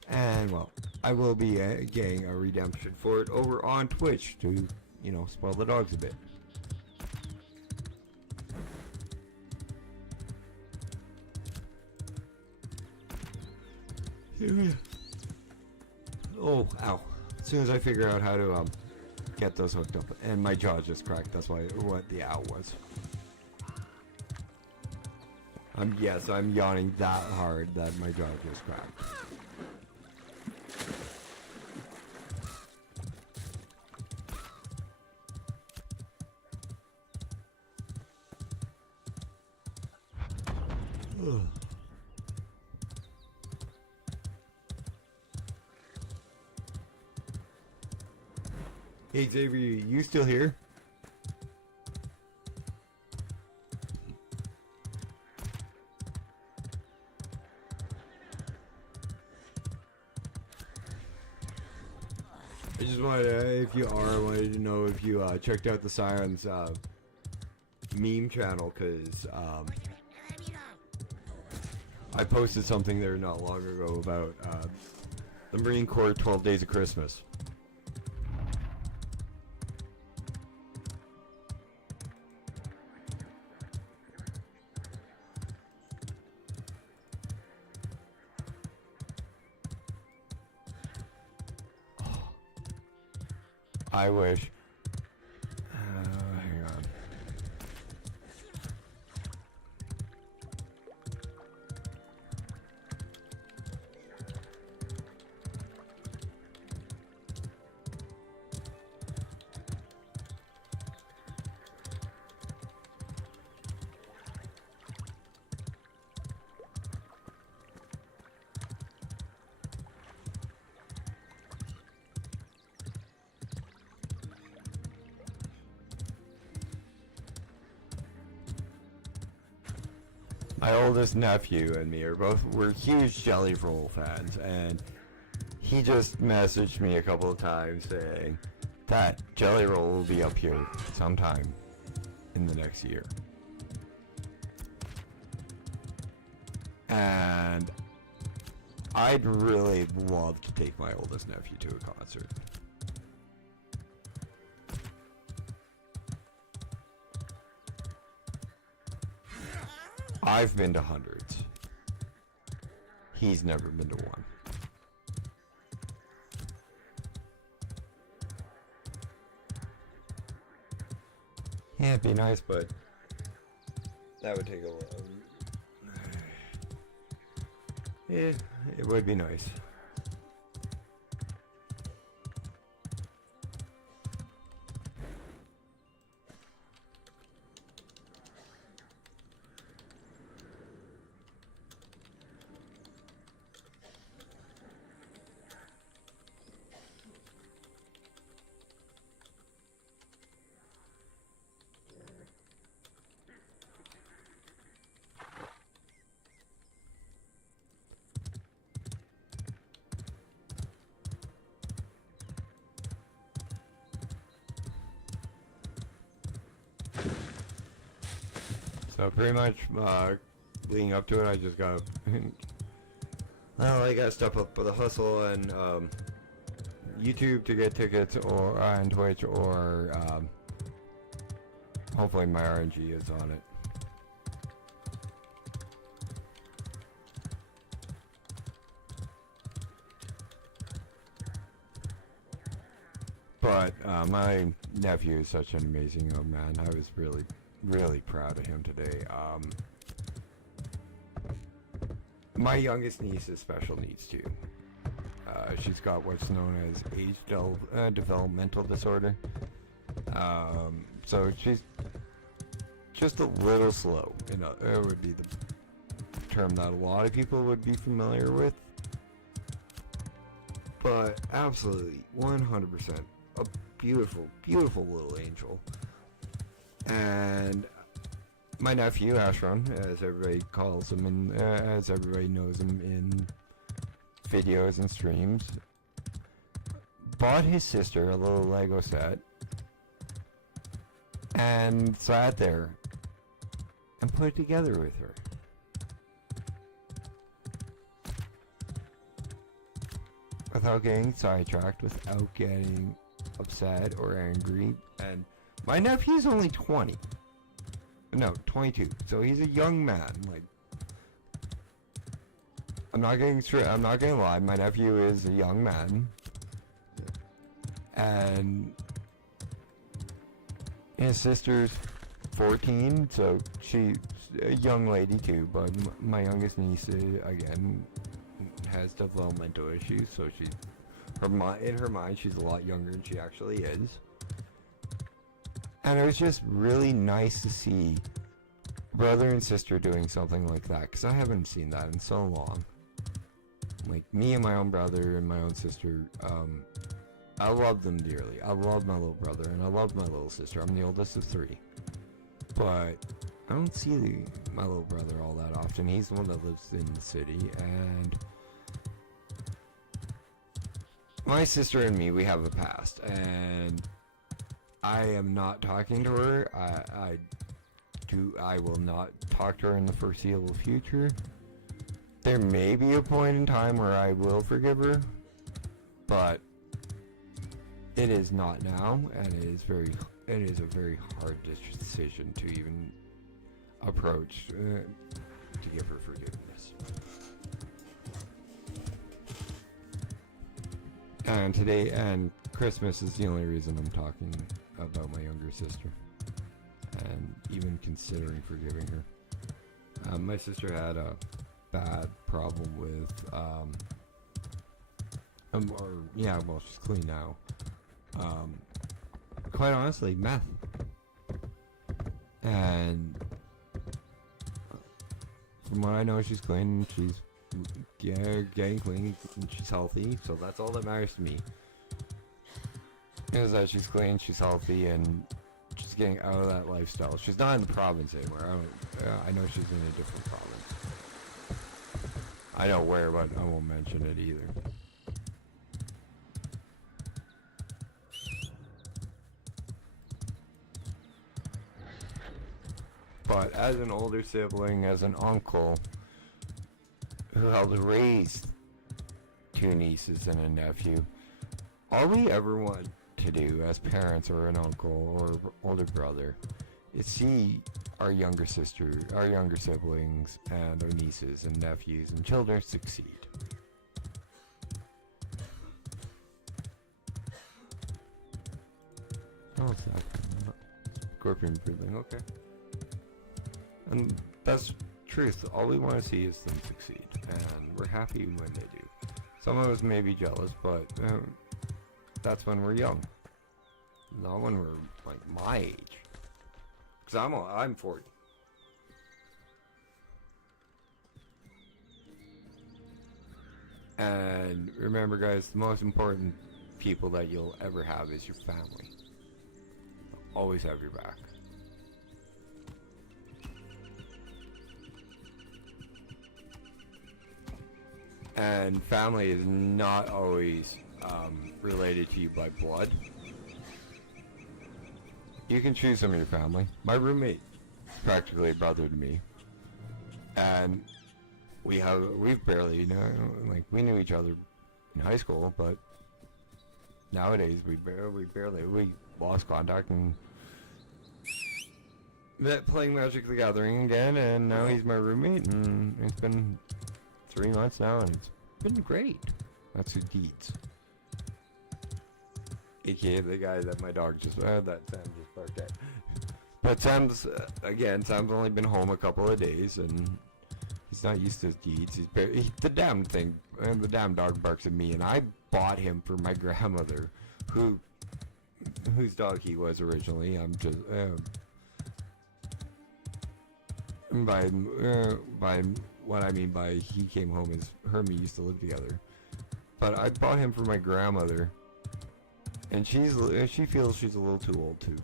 and well, I will be getting a redemption for it over on Twitch to, you know, spoil the dogs a bit. Oh, ow. As soon as I figure out how to get those hooked up, and my jaw just cracked, that's why what the ow was. Yes, I'm yawning that hard that my jaw just cracked. Hey Xavier, you still here? I just wanted, if you are, I wanted to know if you checked out the Sirens meme channel, because I posted something there not long ago about the Marine Corps 12 Days of Christmas. I wish. Hang on. My oldest nephew and me we're huge Jelly Roll fans, and he just messaged me a couple of times saying that Jelly Roll will be up here sometime in the next year. And I'd really love to take my oldest nephew to a concert. I've been to hundreds. He's never been to one. Yeah, it'd be nice, but that would take a while. Yeah, it would be nice. So pretty much, leading up to it, I just got, well, I got stuff up for the hustle and YouTube to get tickets, or on Twitch, or hopefully my RNG is on it. But my nephew is such an amazing young man. I was really proud of him today. My youngest niece is special needs too. She's got what's known as age developmental disorder. So she's just a little slow. You know, it would be the term that a lot of people would be familiar with. But absolutely, 100%, a beautiful, beautiful little angel. And my nephew, Ashron, as everybody calls him, and as everybody knows him in videos and streams, bought his sister a little Lego set and sat there and put it together with her. Without getting sidetracked, without getting upset or angry. And my nephew's only 20. No, 22. So he's a young man. Like, I'm not gonna lie. My nephew is a young man, and his sister's 14. So she's a young lady too. But my youngest niece, again, has developmental issues. So in her mind, she's a lot younger than she actually is. And it was just really nice to see brother and sister doing something like that, because I haven't seen that in so long. Like, me and my own brother and my own sister, I love them dearly. I love my little brother, and I love my little sister. I'm the oldest of 3. But I don't see my little brother all that often. He's the one that lives in the city, and my sister and me, we have a past, and I am not talking to her. I will not talk to her in the foreseeable future. There may be a point in time where I will forgive her, but it is not now, and it is a very hard decision to even approach to give her forgiveness. And Christmas is the only reason I'm talking about my younger sister, and even considering forgiving her. My sister had a bad problem with, she's clean now. Quite honestly, meth. And from what I know, she's clean. She's getting clean, and she's healthy. So that's all that matters to me. Is that she's clean, she's healthy, and she's getting out of that lifestyle. She's not in the province anymore. I know she's in a different province. I know where, but I won't mention it either. But as an older sibling, as an uncle who helped raise 2 nieces and a nephew, all we ever want to do as parents or an uncle or older brother is see our younger sister, our younger siblings, and our nieces and nephews and children succeed. Oh, it's that scorpion breathing, okay. And that's truth. All we want to see is them succeed, and we're happy when they do. Some of us may be jealous, but that's when we're young, not when we're like my age. Because I'm 40. And remember, guys, the most important people that you'll ever have is your family. Always have your back. And family is not always related to you by blood. You can choose some of your family. My roommate is practically a brother to me, and we've barely, we knew each other in high school, but nowadays we lost contact and met playing Magic the Gathering again, and now he's my roommate, and it's been 3 months now, and it's been great. That's who Deeds. AKA the guy that my dog that Sam just barked at. But Sam's only been home a couple of days, and he's not used to his Deeds. The damn dog barks at me, and I bought him for my grandmother, whose dog he was originally. I'm just, by what I mean by he came home is her and me used to live together. But I bought him for my grandmother, and she feels she's a little too old to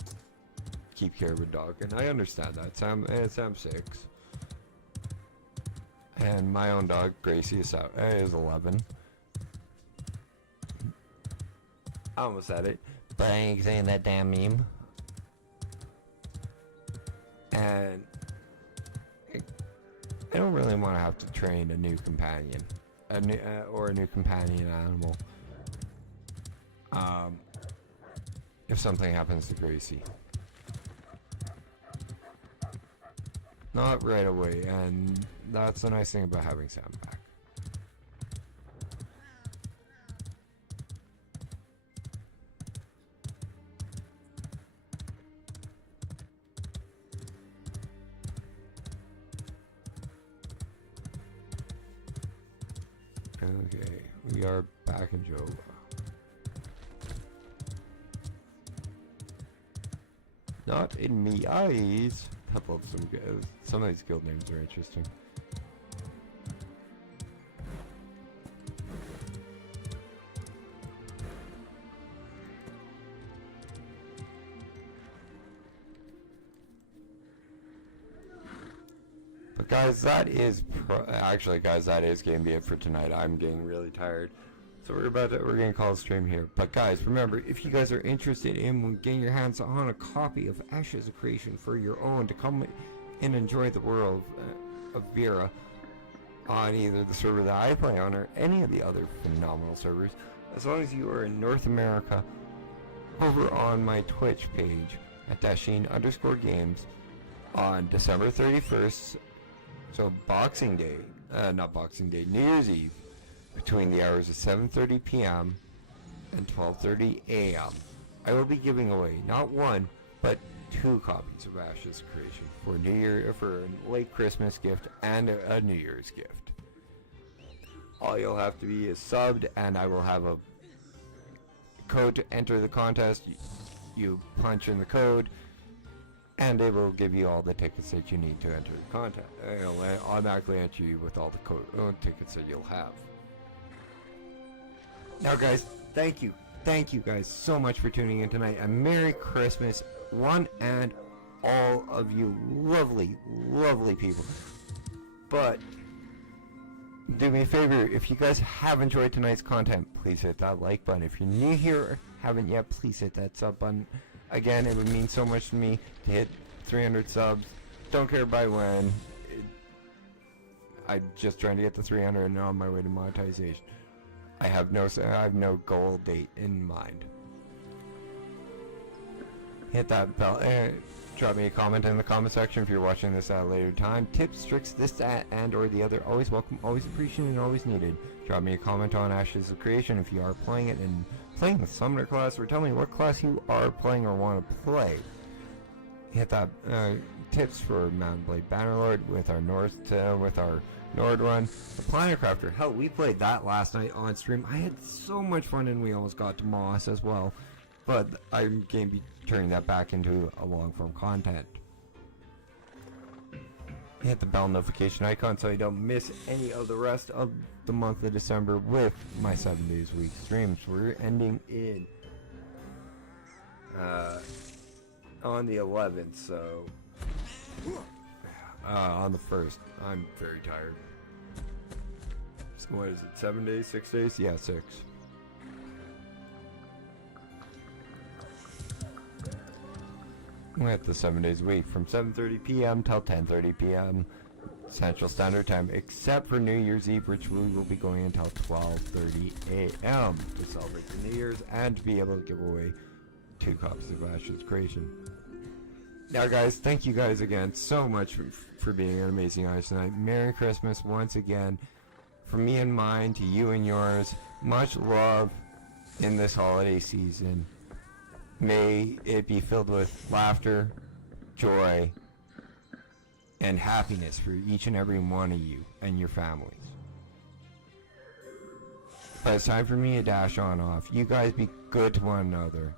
keep care of a dog, and I understand that. Sam's 6, and my own dog Gracie is 11. I almost said it, but I ain't saying that damn meme. And I don't really want to have to train a new companion, or a new companion animal. If something happens to Gracie. Not right away, and that's the nice thing about having Sam back. Okay, we are back in Jova. Not in me eyes. I love some of these guild names are interesting. But guys, that is actually, guys, that is gonna be it for tonight. I'm getting really tired, so we're gonna call the stream here. But guys, remember, if you guys are interested in getting your hands on a copy of Ashes of Creation for your own to come and enjoy the world of Verra on either the server that I play on or any of the other phenomenal servers, as long as you are in North America, over on my Twitch page at Dasheen_games on December 31st. So Boxing Day, not Boxing Day, New Year's Eve, between the hours of 7:30 p.m. and 12:30 a.m. I will be giving away not one, but 2 copies of Ashes of Creation for a late Christmas gift and a New Year's gift. All you'll have to be is subbed, and I will have a code to enter the contest. You punch in the code, and it will give you all the tickets that you need to enter the contest. It'll automatically enter you with all the tickets that you'll have. Now guys, thank you guys so much for tuning in tonight, and Merry Christmas, one and all of you lovely, lovely people. But do me a favor, if you guys have enjoyed tonight's content, please hit that like button. If you're new here or haven't yet, please hit that sub button. Again, it would mean so much to me to hit 300 subs. Don't care by when. I'm just trying to get to 300 and on my way to monetization. I have no goal date in mind. Hit that bell. Drop me a comment in the comment section if you're watching this at a later time. Tips, tricks, this, that, and or the other. Always welcome, always appreciated, and always needed. Drop me a comment on Ashes of Creation if you are playing it and playing the Summoner class, or tell me what class you are playing or want to play. Hit that tips for Mountain Blade Bannerlord with our Nord run. The Planet Crafter. Hell, we played that last night on stream. I had so much fun, and we almost got to Moss as well. But I'm going to be turning that back into a long-form content. Hit the bell notification icon so you don't miss any of the rest of the month of December with my 7 days a week streams. We're ending in on the 11th, so on the 1st. I'm very tired. So what is it, 7 days, 6 days? Yeah, 6. We're at the 7 days a week from 7:30 p.m. till 10:30 p.m. Central Standard Time, except for New Year's Eve, which we will be going until 12:30 a.m. to celebrate the New Year's and to be able to give away 2 copies of Ashes Creation. Now guys, thank you guys again so much for being an amazing audience tonight. Merry Christmas once again from me and mine to you and yours. Much love in this holiday season. May it be filled with laughter, joy, and happiness for each and every one of you and your families. But it's time for me to dash on off. You guys be good to one another.